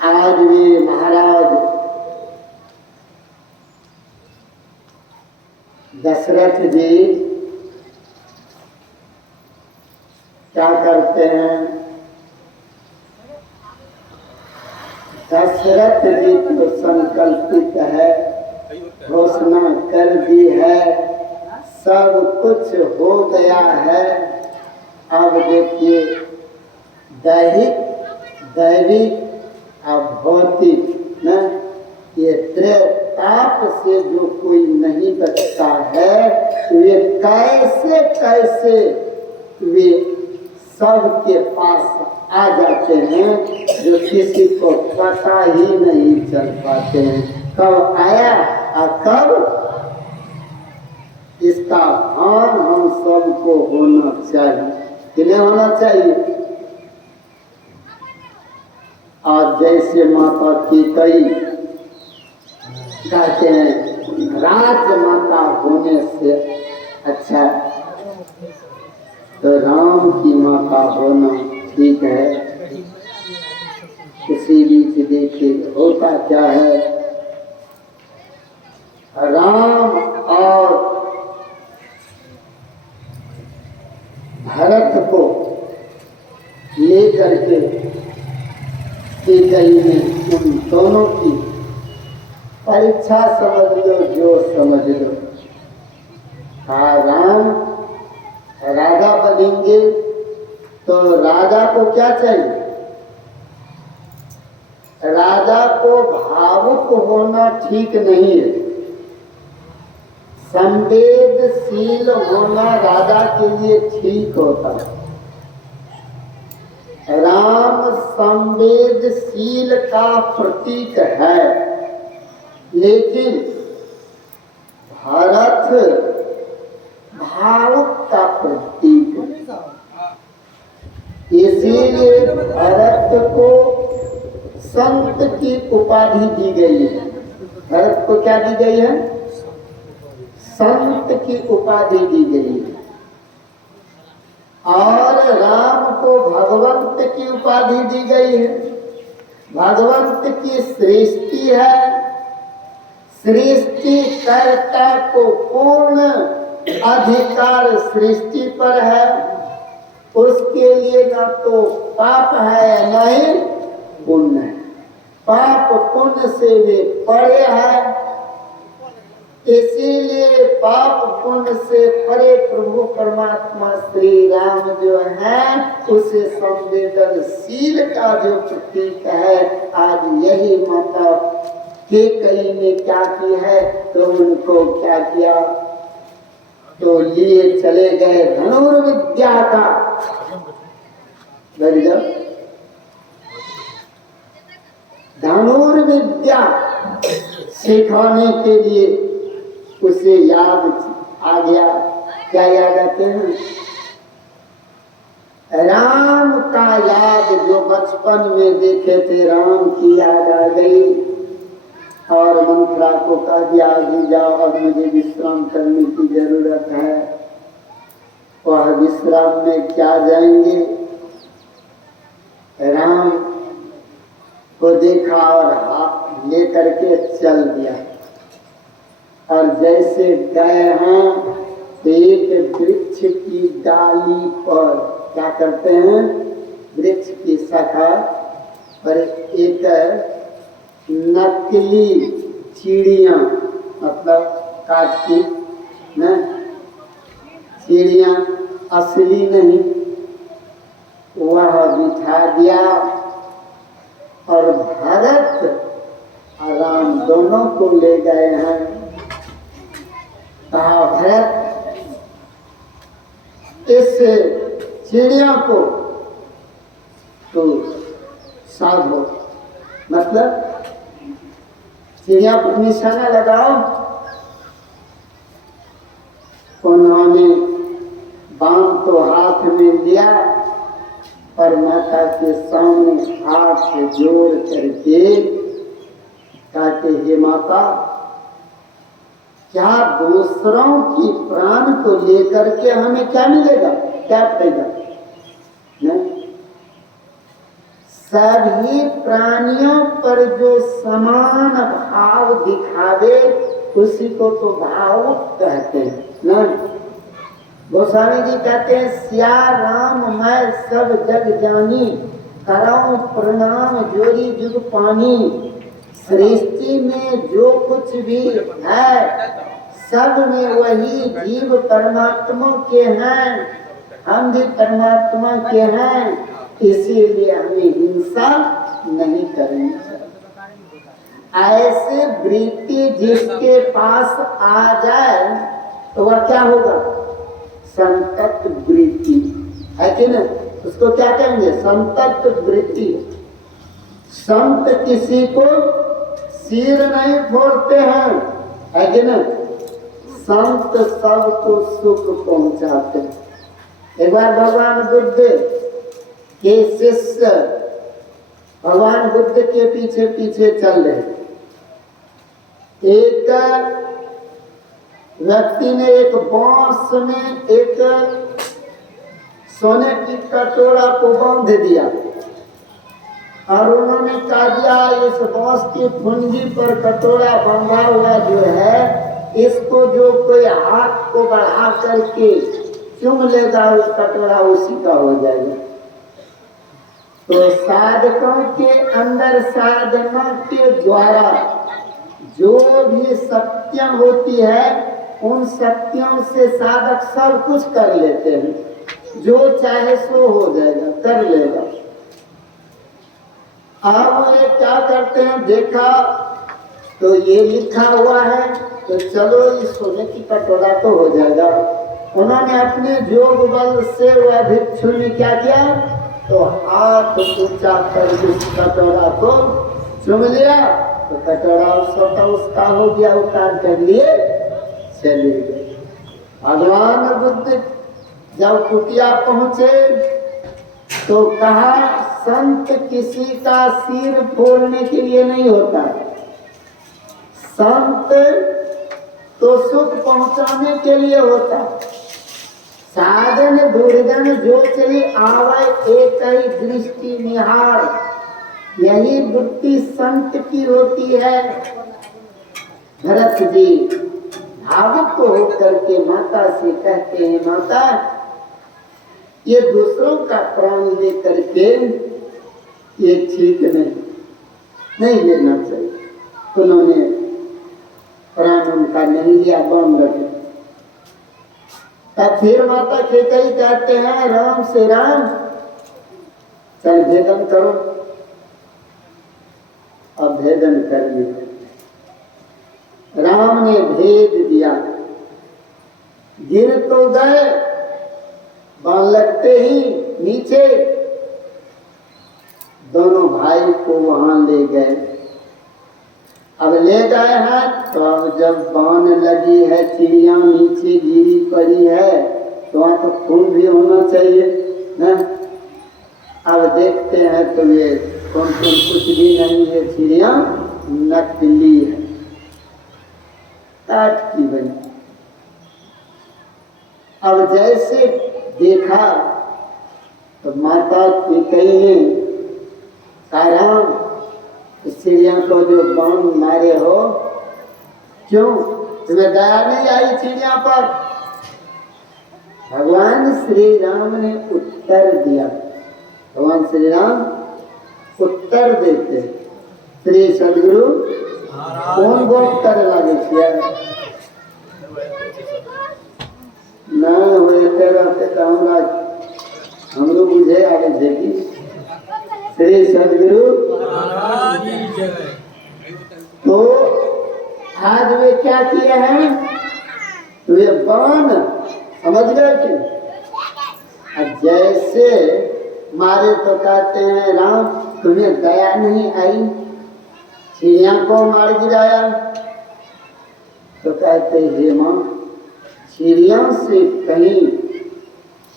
आज भी महाराज दशरथ जी क्या करते हैं? दशरथ जी तो संकल्पित है, घोषणा कर दी है, सब कुछ हो गया है। अब देखिए दैहिक, दैविक और भौतिक न, ये त्रैताप से जो कोई नहीं बचता है, वे कैसे कैसे वे सबके पास आ जाते हैं, जो किसी को पता ही नहीं चल पाते हैं कब आया और कब। इसका भान हम सबको होना चाहिए कि नहीं होना चाहिए? आज जैसे माता की कई कहते हैं राजमाता होने से अच्छा तो राम की माता होना ठीक है। किसी बीच देखिए होता क्या है, राम और भरत को लेकर के कैकेयी ने उन दोनों की परीक्षा समझ लो जो समझ लो। हाँ, राम राजा बनेंगे तो राजा को क्या चाहिए? राजा को भावुक होना ठीक नहीं है। संवेदशील होना राजा के लिए ठीक होता है। राम संवेदशील का प्रतीक है, लेकिन भरत भावुक का प्रतीक है। इसीलिए भरत को संत की उपाधि दी गई है। भरत को क्या दी गई है? संत की उपाधि दी गई है। और राम को भगवंत की उपाधि दी गई है। भगवंत की सृष्टि है, सृष्टि कर्ता को पूर्ण अधिकार सृष्टि पर है। उसके लिए न तो पाप है न ही पुण्य है। पाप पुण्य से वे परे है। इसीलिए पाप पुण्य से परे प्रभु परमात्मा श्री राम जो है उसे संवेदनशील का जो प्रतीक है, आज यही माता के कई ने क्या की है, तो उनको क्या किया, तो लिए चले गए धनुर्विद्या का धनुर्विद्या सिखाने के लिए उसे याद आ गया। क्या याद आते हैं? राम का याद जो बचपन में देखे थे, राम की याद आ गई और मंत्रा को कह दिया अभी जाओ और मुझे विश्राम करने की जरूरत है। वह विश्राम में क्या जाएंगे? राम को देखा और हाथ लेकर के चल दिया। और जैसे गए हैं एक वृक्ष की डाली पर, क्या करते हैं, वृक्ष की शाखा पर एक नकली चिड़िया, मतलब काट की न चिड़िया, असली नहीं, वह बिठा दिया। और भरत और राम दोनों को ले गए हैं। कहा भरत इस चिड़िया को तो साधो, मतलब चिड़िया पर निशाना लगाओ। उन्होंने बाण तो हाथ में लिया और माता के सामने हाथ जोड़ करके कहते, हे माता, क्या दूसरों की प्राण को लेकर के हमें क्या मिलेगा, क्या पाएगा? सभी प्राणियों पर जो समान भाव दिखावे उसी को तो भावुक कहते हैं ना। गोस्वामी जी कहते हैं, सिया राम मैं सब जग जानी, कराऊं प्रणाम जोरी जुग पानी। सृष्टि में जो कुछ भी है सब में वही जीव परमात्मा के हैं, हम भी परमात्मा के हैं। इसीलिए हमें हिंसा नहीं करनी चाहिए। ऐसे वृत्ति जिसके पास आ जाए तो वह क्या होगा? संतप्त वृत्ति है कि ना, उसको क्या कहेंगे? संतप्त वृत्ति। संत किसी को सिर नहीं फोड़ते हैं, है कि ना। संत सबको सुख पहुंचाते हैं। एक बार भगवान बुद्ध के शिष्य भगवान बुद्ध के पीछे पीछे चल रहे। एक व्यक्ति ने एक बांस में एक सोने की कटोरा को बांध दिया और उन्होंने कहा दिया, इस बांस की फुंजी पर कटोरा बांधा हुआ जो है, इसको जो कोई हाथ को बढ़ा करके चुम लेगा उस कटोरा उसी का हो जाएगा। तो साधकों के अंदर साधना के द्वारा जो भी शक्तियां होती है, उन शक्तियों से साधक सब कुछ कर लेते हैं। जो चाहे सो हो जाएगा, कर लेगा। अब ये क्या करते हैं, देखा तो ये लिखा हुआ है तो चलो इस सोने की कटोरा तो हो जाएगा। उन्होंने अपने जोग बल से वह भिक्षु ने क्या किया, तो हाथ ऊंचा कर उस कटोरा को चुम लिया, तो कटोरा स्वतः उसका हो गया, उतार कर लिए चले गए। भगवान बुद्ध जब कुटिया पहुंचे तो कहा, संत किसी का सिर फोड़ने के लिए नहीं होता, संत तो सुख पहुंचाने के लिए होता। साधन दुर्गन जो चली आवे एक ही दृष्टि निहार, यही वृत्ति संत की होती है। भरत जी भावुक होकर के माता से कहते हैं, माता ये दूसरों का प्राण ले करके ये ठीक नहीं लेना चाहिए। उन्होंने प्राण उनका नहीं लिया, बांध रखे। तब फिर माता कैकेयी कहते हैं, राम से राम चल भेदन करो। अब भेदन कर लिया, राम ने भेद दिया, गिर तो गए, बाण लगते ही नीचे दोनों भाई को वहां ले गए। अब ले गए हैं तो अब जब बाण लगी है, चिड़िया नीचे गिरी पड़ी है, तो वहां तो खून भी होना चाहिए न। अब देखते हैं तो ये कौन कुछ भी नहीं है, चिड़िया नकली है, काठ की बनी। अब जैसे देखा तो माता की कही, राम इस चिड़िया को जो बाण मारे हो, क्यों तुम्हें दया नहीं आई चिड़िया पर? भगवान श्री राम ने उत्तर दिया। भगवान श्री राम उत्तर देते, श्री सदगुरु कौन गोप करे लगे छिया ना होते रहते तो हमरो बुझे आगे जेगी। श्री सदगुरु तो आज वे क्या किए हैं, वे बाण समझ गए कि जैसे मारे तो कहते हैं, राम तुम्हें दया नहीं आई, चिड़िया को मार गिराया। तो कहते हे मां, चिड़िया से कहीं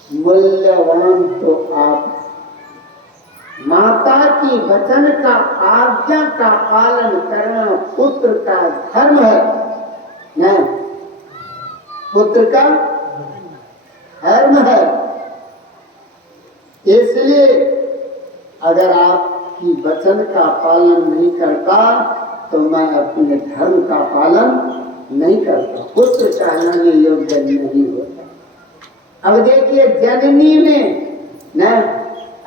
मूल्यवान तो आप, माता की वचन का आज्ञा का पालन करना पुत्र का धर्म है न, पुत्र का धर्म है। इसलिए अगर आपकी वचन का पालन नहीं करता तो मैं अपने धर्म का पालन नहीं करता, पुत्र कहलाने योग्य नहीं होता। अब देखिए जननी में न,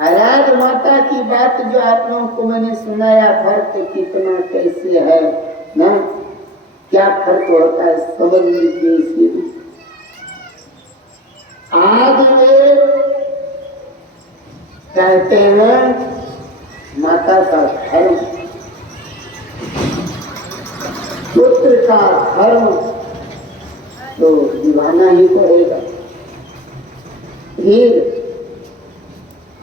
राज माता की बात जो आप लोगों को मैंने सुनाया, फर्क कितना कैसे है न, क्या फर्क होता है समझ लीजिए। इसी आज वे कहते हैं माता का धर्म, पुत्र का धर्म तो निभाना ही पड़ेगा। फिर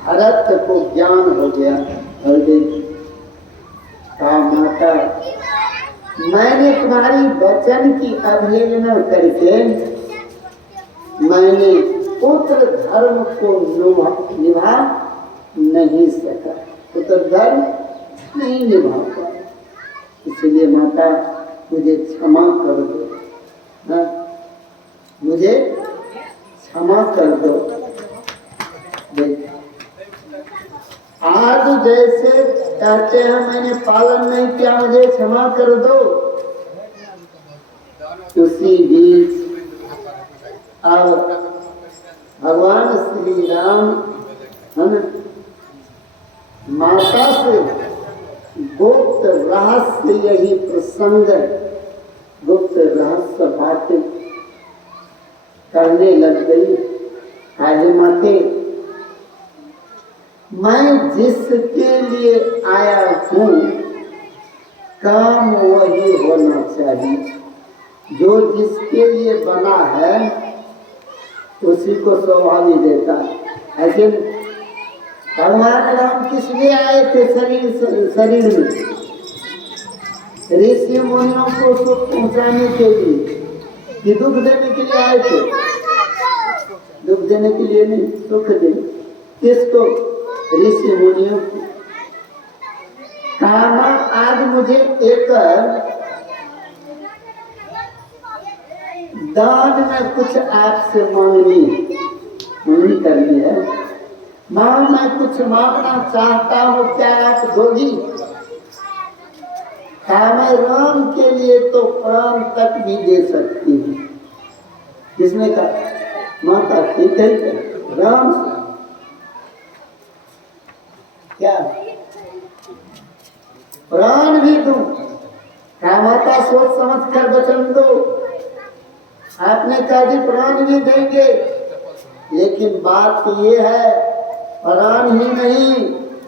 भरत को ज्ञान हो गया, कहा माता मैंने तुम्हारी वचन की अवहेलना करके मैंने पुत्र धर्म को निभा नहीं सका, पुत्र धर्म नहीं निभा पाया, इसलिए माता मुझे क्षमा कर दो, ना मुझे क्षमा कर दो। आज जैसे कहते हैं मैंने पालन नहीं किया, मुझे क्षमा कर दो, उसी बीच अब भगवान श्री राम माता से गुप्त रहस्य, यही प्रसंग गुप्त रहस्य बातें करने लग गई। आज माते मैं जिसके लिए आया हूँ काम वही होना चाहिए, जो जिसके लिए बना है उसी को स्वभाव देता है। ऐसे भगवान राम किस लिए आए थे शरीर में? ऋषि मुनियों को सुख पहुंचाने के लिए कि दुख देने के लिए आए थे? दुख देने के लिए नहीं, सुख देने। किसको? ऋषि मुनियों को। कामा आज मुझे एक दान में कुछ आपसे मांगनी करनी है। मां मैं कुछ मांगना चाहता हूँ, क्या आप दोगी? कहा मैं राम के लिए तो प्राण तक भी दे सकती हूँ। किसने कहा? माता ठीक है राम क्या प्राण भी दूं? कहा माता सोच समझ कर वचन दो। आपने कहा जी प्राण भी देंगे, लेकिन बात ये है प्राण ही नहीं,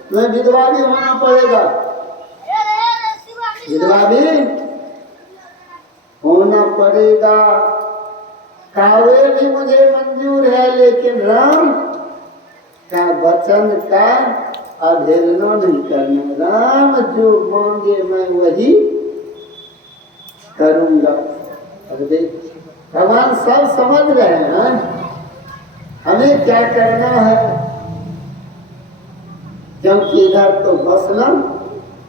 तुम्हें विधवा भी होना पड़ेगा। विधवा भी होना पड़ेगा। कावे भी मुझे मंजूर है, लेकिन राम का वचन का अवहेलना नहीं करना। राम जो मांगे मैं वही करूंगा। अरे भगवान सब समझ रहे हैं हमें क्या करना है, क्योंकि इधर तो बसना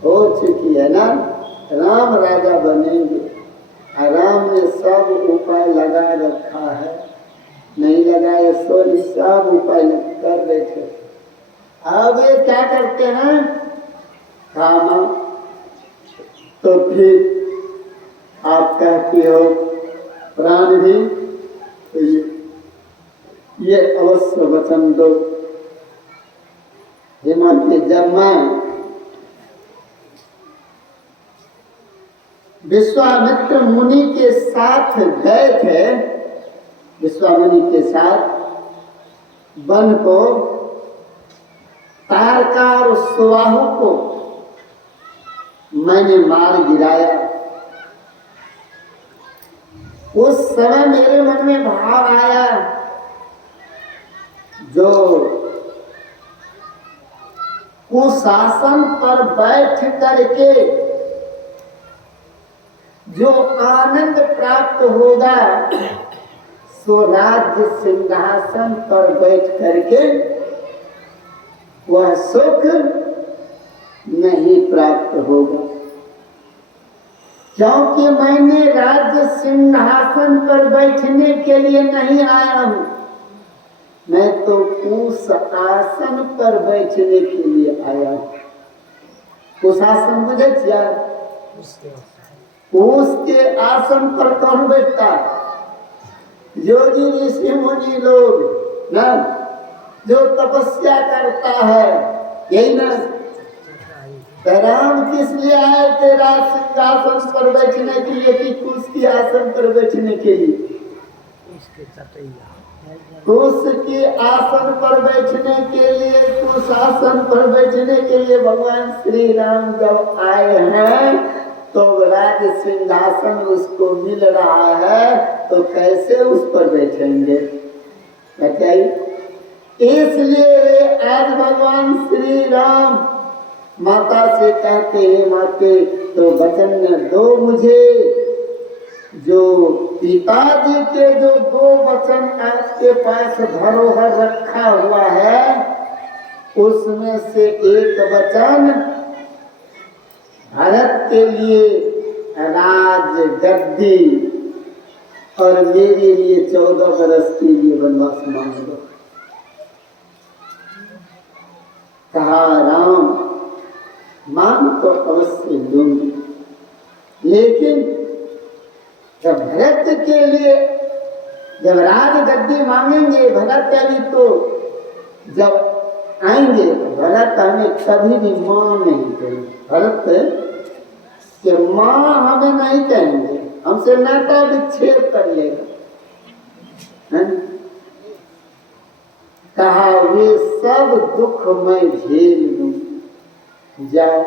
हो चुकी है ना। राम राजा बनेंगे, राम ने सब उपाय लगा रखा है, नहीं लगाए सॉरी सब उपाय कर बैठे। अब ये क्या करते हैं? कामा तो फिर आप कहती हो प्राण भी, तो ये अवश्य वचन दो। हिमालय जब मैं विश्वामित्र मुनि के साथ गए थे, विश्वामुनि के साथ वन को, तारका और सुबाहु को मैंने मार गिराया। उस समय मेरे मन में भाव आया, जो कुशासन पर बैठ करके जो आनंद प्राप्त होगा, सो राज्य सिंहासन पर बैठ करके वह सुख नहीं प्राप्त होगा। क्योंकि मैंने राज्य सिंहासन पर बैठने के लिए नहीं आया हूं, मैं तो उस आसन पर बैठने के लिए आया हूं। उस आसन बुझे क्या? उसके आसन पर कौन बैठता? योगी ऋषि मुनि लोग ना, जो तपस्या करता है, यही ना। राम किस लिए आए थे? राज सिंहासन पर बैठने के लिए कि कुश के आसन पर बैठने के लिए? कुश के आसन पर बैठने के लिए, कुश आसन पर बैठने के लिए भगवान श्री राम जब आए हैं, तो राज सिंहासन उसको मिल रहा है, तो कैसे उस पर बैठेंगे? बताइए। इसलिए आज भगवान श्री राम माता से कहते हैं, माते तो वचन दो मुझे, जो पिताजी के जो दो वचन आपके पास धरोहर रखा हुआ है, उसमें से एक वचन भारत के लिए राज गद्दी और मेरे लिए 14 बरस के लिए वनवास मांग लो। कहा राम मांग तो अवश्य लूंगी, लेकिन जब भरत के लिए जब राज गद्दी मांगेंगे भरत अली, तो जब आएंगे तो भरत हमें कभी भी मां नहीं कहेंगे। भरत के मां हमें नहीं कहेंगे, हमसे नाता विच्छेद कर लेगा। कहा वे सब दुख मैं झेल लूं जाओ,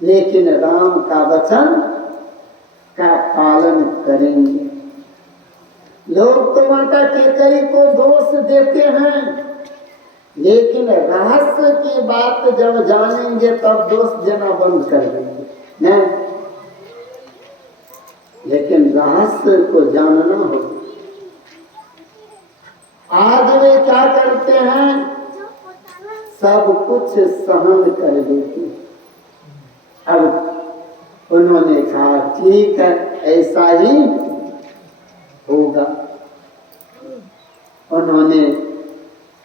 लेकिन राम का वचन का पालन करेंगे। लोग तो माता कैकेयी को दोष देते हैं, लेकिन रहस्य की बात जब जानेंगे तब दोष देना बंद कर देंगे न। लेकिन रहस्य को जानना हो। आज वे क्या करते हैं, सब कुछ सहन कर लेते। अब उन्होंने कहा ठीक है, ऐसा ही होगा। उन्होंने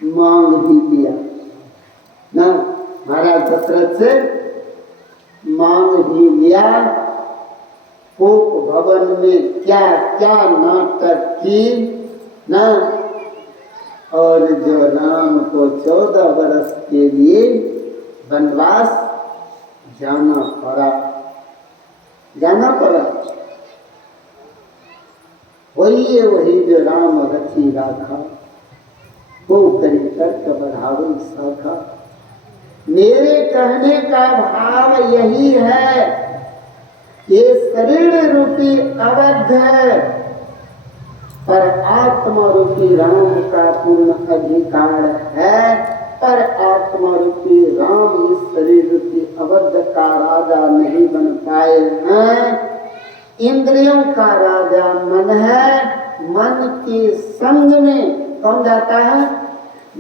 मांग भी लिया ना, महाराज दशरथ से मांग भी लिया। कोप भवन में क्या क्या नाटक की ना, और जो राम को 14 वर्ष के लिए वनवास जाना पड़ा। वही जो राम रची राखा, वो करी तर्क बढ़ावे शाखा। मेरे कहने का भाव यही है, ये शरीर रूपी अवध है, पर आत्मा रूपी राम का पूर्ण अधिकार है। पर आत्मा रूपी राम इस शरीर रूपी अवध का राजा नहीं बन पाए हैं। इंद्रियों का राजा मन है। मन के संग में कौन जाता है?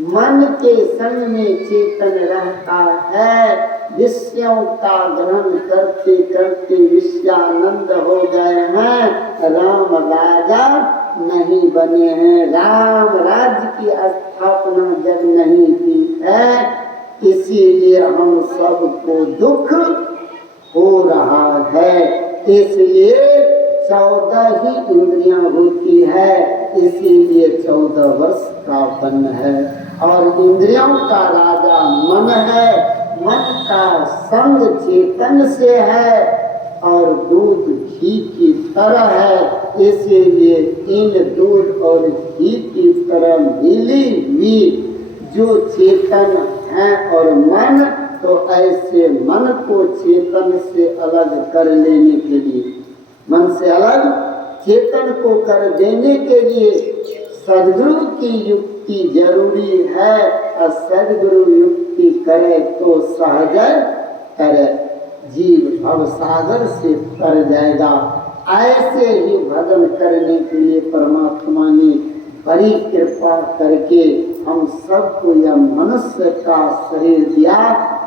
मन के संग में चेतन रहता है। विषयों का ग्रहण करते करते विषयानंद हो गए हैं, राम राजा नहीं बने हैं। राम राज्य की स्थापना जब नहीं की है, इसीलिए हम सबको दुख हो रहा है। इसलिए 14 ही इंद्रियां होती है, इसीलिए 14 वर्ष का वन है। और इंद्रियों का राजा मन है, मन का संग चेतन से है, और दूध घी की तरह है। इसीलिए इन दूध और घी की तरह मिली हुई जो चेतन है और मन, तो ऐसे मन को चेतन से अलग कर लेने के लिए, मन से अलग चेतन को कर देने के लिए सद्गुरु की युक्ति जरूरी है। और सद्गुरु युक्ति करे तो सहज करे, जीव भव सागर से तर जाएगा। ऐसे ही भजन करने के लिए परमात्मा ने बड़ी कृपा करके हम सबको यह मनुष्य का शरीर दिया।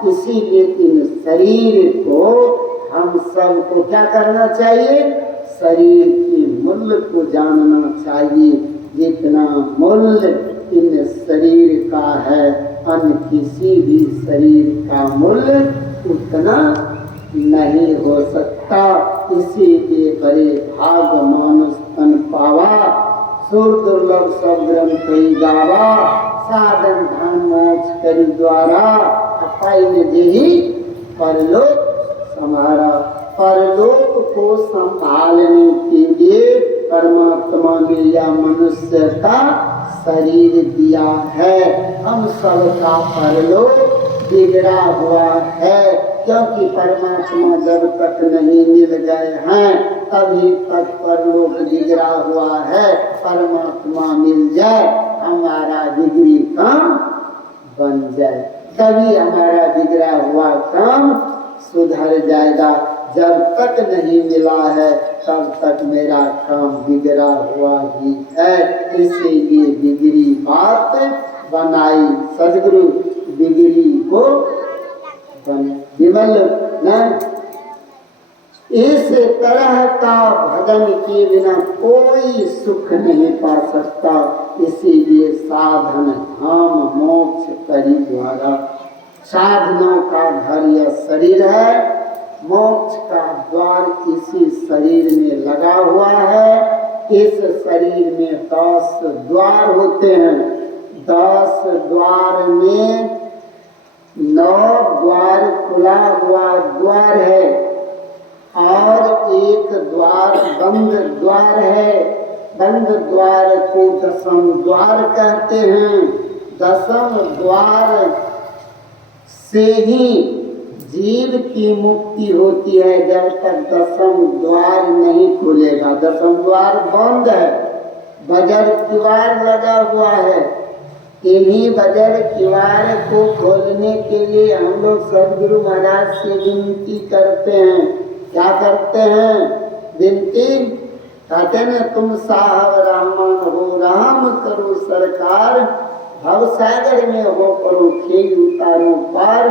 इसीलिए इन शरीर को हम सबको क्या करना चाहिए? शरीर के मूल्य को जानना चाहिए। जितना मूल्य इन शरीर का है, अन्य किसी भी शरीर का मूल्य उतना नहीं हो सकता। इसीलिए बड़े भाग मानुष तन पावा, सुर दुर्लभ सब ग्रंथ कई गावा, साधन धन मोक्ष करी द्वारा, अपाई देही परलोक समारा। परलोक को संभालने के लिए परमात्मा ने यह मनुष्य का शरीर दिया है। हम सबका परलोक बिगड़ा हुआ है, क्योंकि परमात्मा जब तक नहीं मिल गए हैं तभी तक परलोक बिगड़ा हुआ है। परमात्मा मिल जाए, हमारा बिगड़ी काम बन जाए, तभी हमारा बिगड़ा हुआ काम सुधर जाएगा। जब तक नहीं मिला है तब तक मेरा काम बिगड़ा हुआ ही है। इसीलिए बिगड़ी बात बनाई सद्गुरु, बिगड़ी को विमल न। इस तरह का भजन किए बिना कोई सुख नहीं पा सकता। इसीलिए साधन धाम मोक्ष करी द्वारा। साधनों का घर यह शरीर है, मोक्ष का द्वार इसी शरीर में लगा हुआ है। इस शरीर में 10 द्वार होते हैं। 10 द्वार में 9 द्वार खुला हुआ द्वार है और एक द्वार बंद द्वार है। बंद द्वार को 10म द्वार कहते हैं। 10म द्वार से ही जीव की मुक्ति होती है जब तक दसम द्वार नहीं खुलेगा। दसम द्वार बंद है, बजर किवाड़ लगा हुआ है। इन्हीं बजर किवाड़ को खोलने के लिए हम लोग सदगुरु महाराज से विनती करते हैं। क्या करते हैं विनती? कहते हैं तुम साहब रामन हो, राम करो सरकार, भव सागर में हो करो खेल उतारो पार।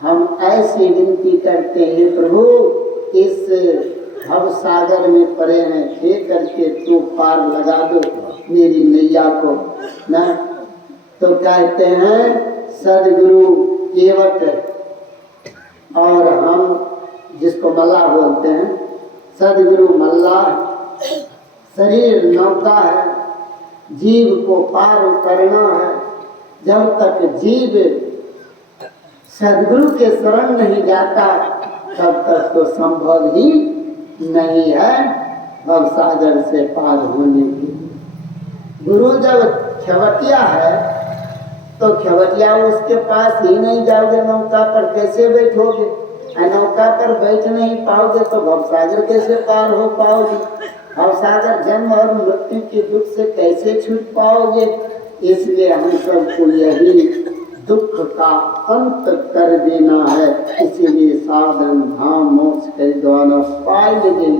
हम ऐसी विनती करते हैं प्रभु, इस भव सागर में पड़े हैं, खे करके तू पार लगा दो मेरी नैया को ना। तो कहते हैं सदगुरु केवट, और हम जिसको मल्लाह बोलते हैं, सदगुरु मल्लाह। शरीर नौका है, जीव को पार करना है। जब तक जीव सदगुरु के शरण नहीं जाता तब तक तो संभव ही नहीं है भव सागर से पार होने के लिए। गुरु जब खेवटिया है तो खेवटिया उसके पास ही नहीं जाओगे, नौका पर कैसे बैठोगे? नौका पर बैठ नहीं पाओगे तो भवसागर कैसे पार हो पाओगे? भवसागर जन्म और मृत्यु के दुख से कैसे छूट पाओगे? इसलिए हम सबको यही दुख का अंत कर देना है। इसीलिए साधन धाम मोक्ष के द्वारा पाए लेकिन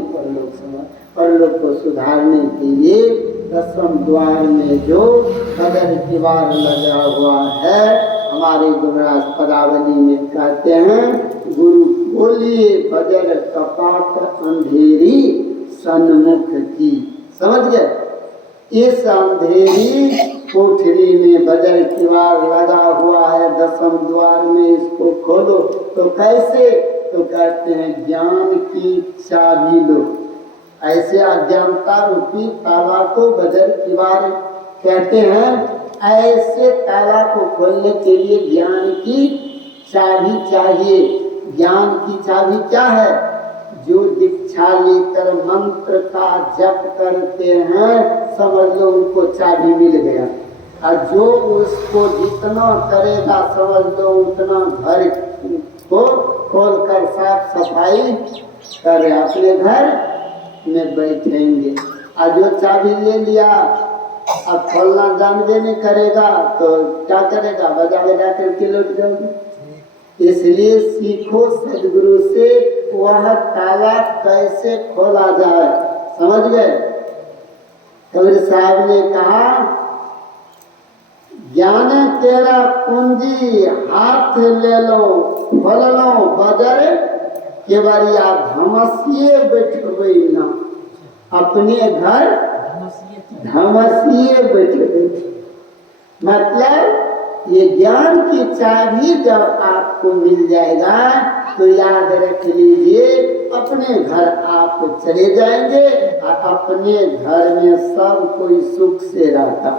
परलोक को सुधारने के लिए दसम द्वार में जो बदर किवाड़ लगा हुआ है, हमारे गुरुराज पदावली में कहते हैं, गुरु बोलिए बजर कपाट अंधेरी सन्मुख की। समझ गए? इस अंधेरी कोठरी में बजर किवाड़ लगा हुआ है, दसम द्वार में इसको खोलो। तो कैसे? तो कहते हैं ज्ञान की चाबी लो। ऐसे अज्ञानता रूपी ताला को बजर किवाड़ कहते हैं। ऐसे ताला को खोलने के लिए ज्ञान की चाबी चाहिए। ज्ञान की चाबी क्या है? जो दीक्षा लेकर मंत्र का जप करते हैं, समझ लो उनको चाबी मिल गया। और जो उसको जितना करेगा समझ लो उतना घर को खोलकर साफ सफाई कर अपने घर में बैठेंगे। और जो चाबी ले लिया अब खोलना जानबे नहीं करेगा तो क्या करेगा? बजा बजा करके लौट जाओगे। इसलिए सीखो सदगुरु से वह ताला कैसे खोला जाए। समझ गए? कबीर साहब ने कहा, ज्ञान तेरा कुंजी हाथ ले लो, खोल लो बजर केवड़िया, धमसिए बैठबे ना अपने घर, धमसिए बैठबे। मतलब ये ज्ञान की चाबी जब आपको मिल जाएगा तो याद रख लीजिए, अपने घर आप चले जाएंगे और अपने घर में सब कोई सुख से रहता।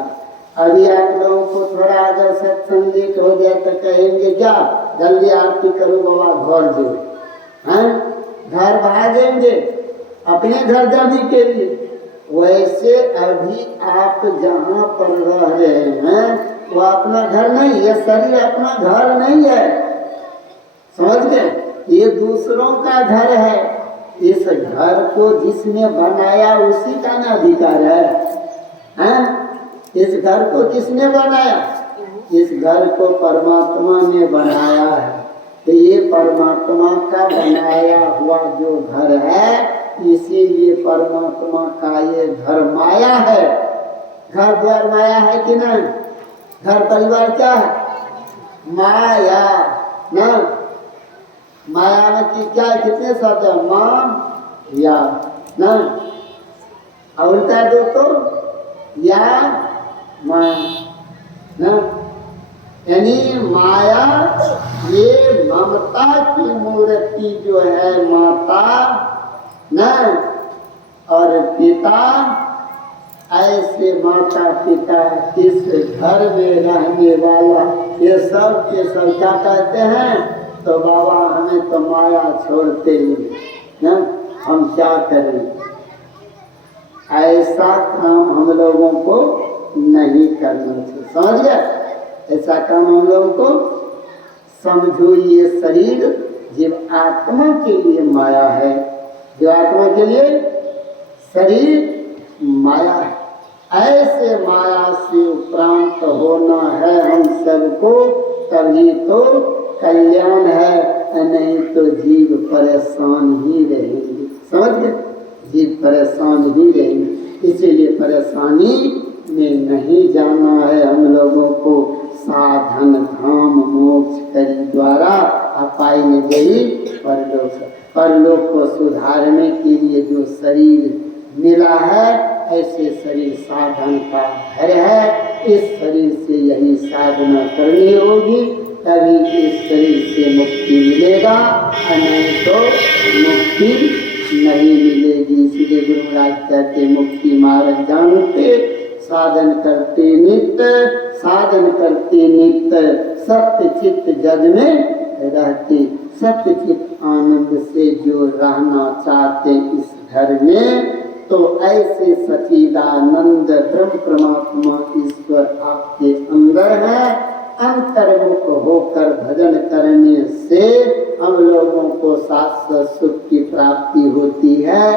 अभी आप लोगों को थोड़ा अगर सत्संग लेट हो गया तो कहेंगे क्या, जल्दी आरती करो बाबा घर जो हैं, घर भागेंगे अपने घर जाने के लिए। वैसे अभी आप जहाँ पर रह रहे हैं वो अपना घर नहीं, ये शरीर अपना घर नहीं है। समझ गए? ये दूसरों का घर है। इस घर को जिसने बनाया उसी का ना अधिकार है, हैं? इस घर को किसने बनाया? इस घर को परमात्मा ने बनाया है। तो ये परमात्मा का बनाया हुआ जो घर है, इसीलिए परमात्मा का ये घर माया है। घर द्वार माया है कि नहीं? घर परिवार क्या है? माया ना। माया में की क्या है? कितने शब्द है? माँ या ना, और उल्टा दो तो या माया ना। यानी माया ये ममता की मूर्ति जो है माता ना, और पिता ऐसे माता पिता इस घर में रहने वाला ये सब के सब क्या कहते हैं? तो बाबा हमें तो माया छोड़ते ही ना, हम क्या करें? ऐसा काम हम लोगों को नहीं करना चाहिए। समझ गए? ऐसा काम हम लोगों को समझो ये शरीर जीव आत्मा के लिए माया है, जो आत्मा के लिए शरीर माया है। ऐसे माया से उपरांत होना है हम सबको, तभी तो कल्याण है, नहीं तो जीव परेशान ही रहेंगे। समझ गए? जीव परेशान ही रहेंगे। इसीलिए परेशानी में नहीं जाना है हम लोगों को। साधन धाम मोक्ष करी द्वारा अपाई गई परलोक। परलोक को सुधारने के लिए जो शरीर मिला है, ऐसे शरीर साधन का घर है। इस शरीर से यही साधना करनी होगी, तभी इस शरीर से मुक्ति मिलेगा, नहीं तो मुक्ति नहीं मिलेगी। इसलिए गुरु महाराज कहते मुक्ति मार्ग जानते, साधन करते नित्य, साधन करते नित्य, सत्य चित्त जग में रहते। सत्य चित्त आनंद से जो रहना चाहते इस घर में, तो ऐसे सच्चिदानंद ब्रह्म परमात्मा ईश्वर आपके अंदर है। अंतर्मुख होकर भजन करने से हम लोगों को शाश्वत सुख की प्राप्ति होती है,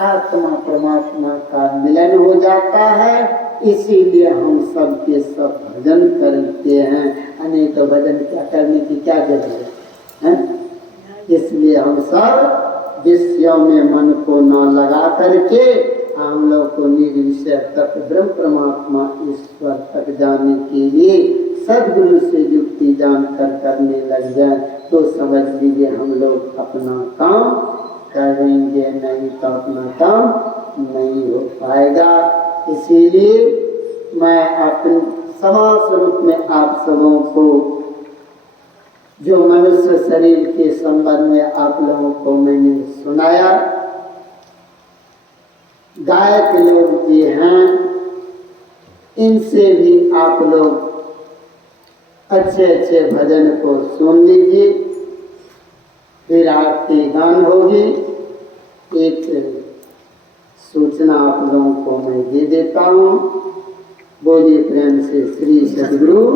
आत्मा परमात्मा का मिलन हो जाता है। इसीलिए हम सब के सब भजन करते हैं, नहीं तो भजन क्या करने की क्या जरूरत है? इसलिए हम सब विषयों में मन को न लगा करके हम लोग को निर्विषय तक ब्रह्म परमात्मा ईश्वर तक जाने के लिए सद्गुरु से युक्ति जानकर करने लग जाए, तो समझ लीजिए हम लोग अपना काम करेंगे, नहीं तो अपना काम नहीं हो पाएगा। इसीलिए मैं अपने समाज स्वरूप में आप सबों को जो मनुष्य शरीर के संबंध में आप लोगों को मैंने सुनाया, गायक लोग जी हैं, इनसे भी आप लोग अच्छे अच्छे भजन को सुन लीजिए। फिर आरती गान होगी। एक सूचना आप लोगों को मैं दे देता हूँ। बोलिए प्रेम से श्री सद्गुरु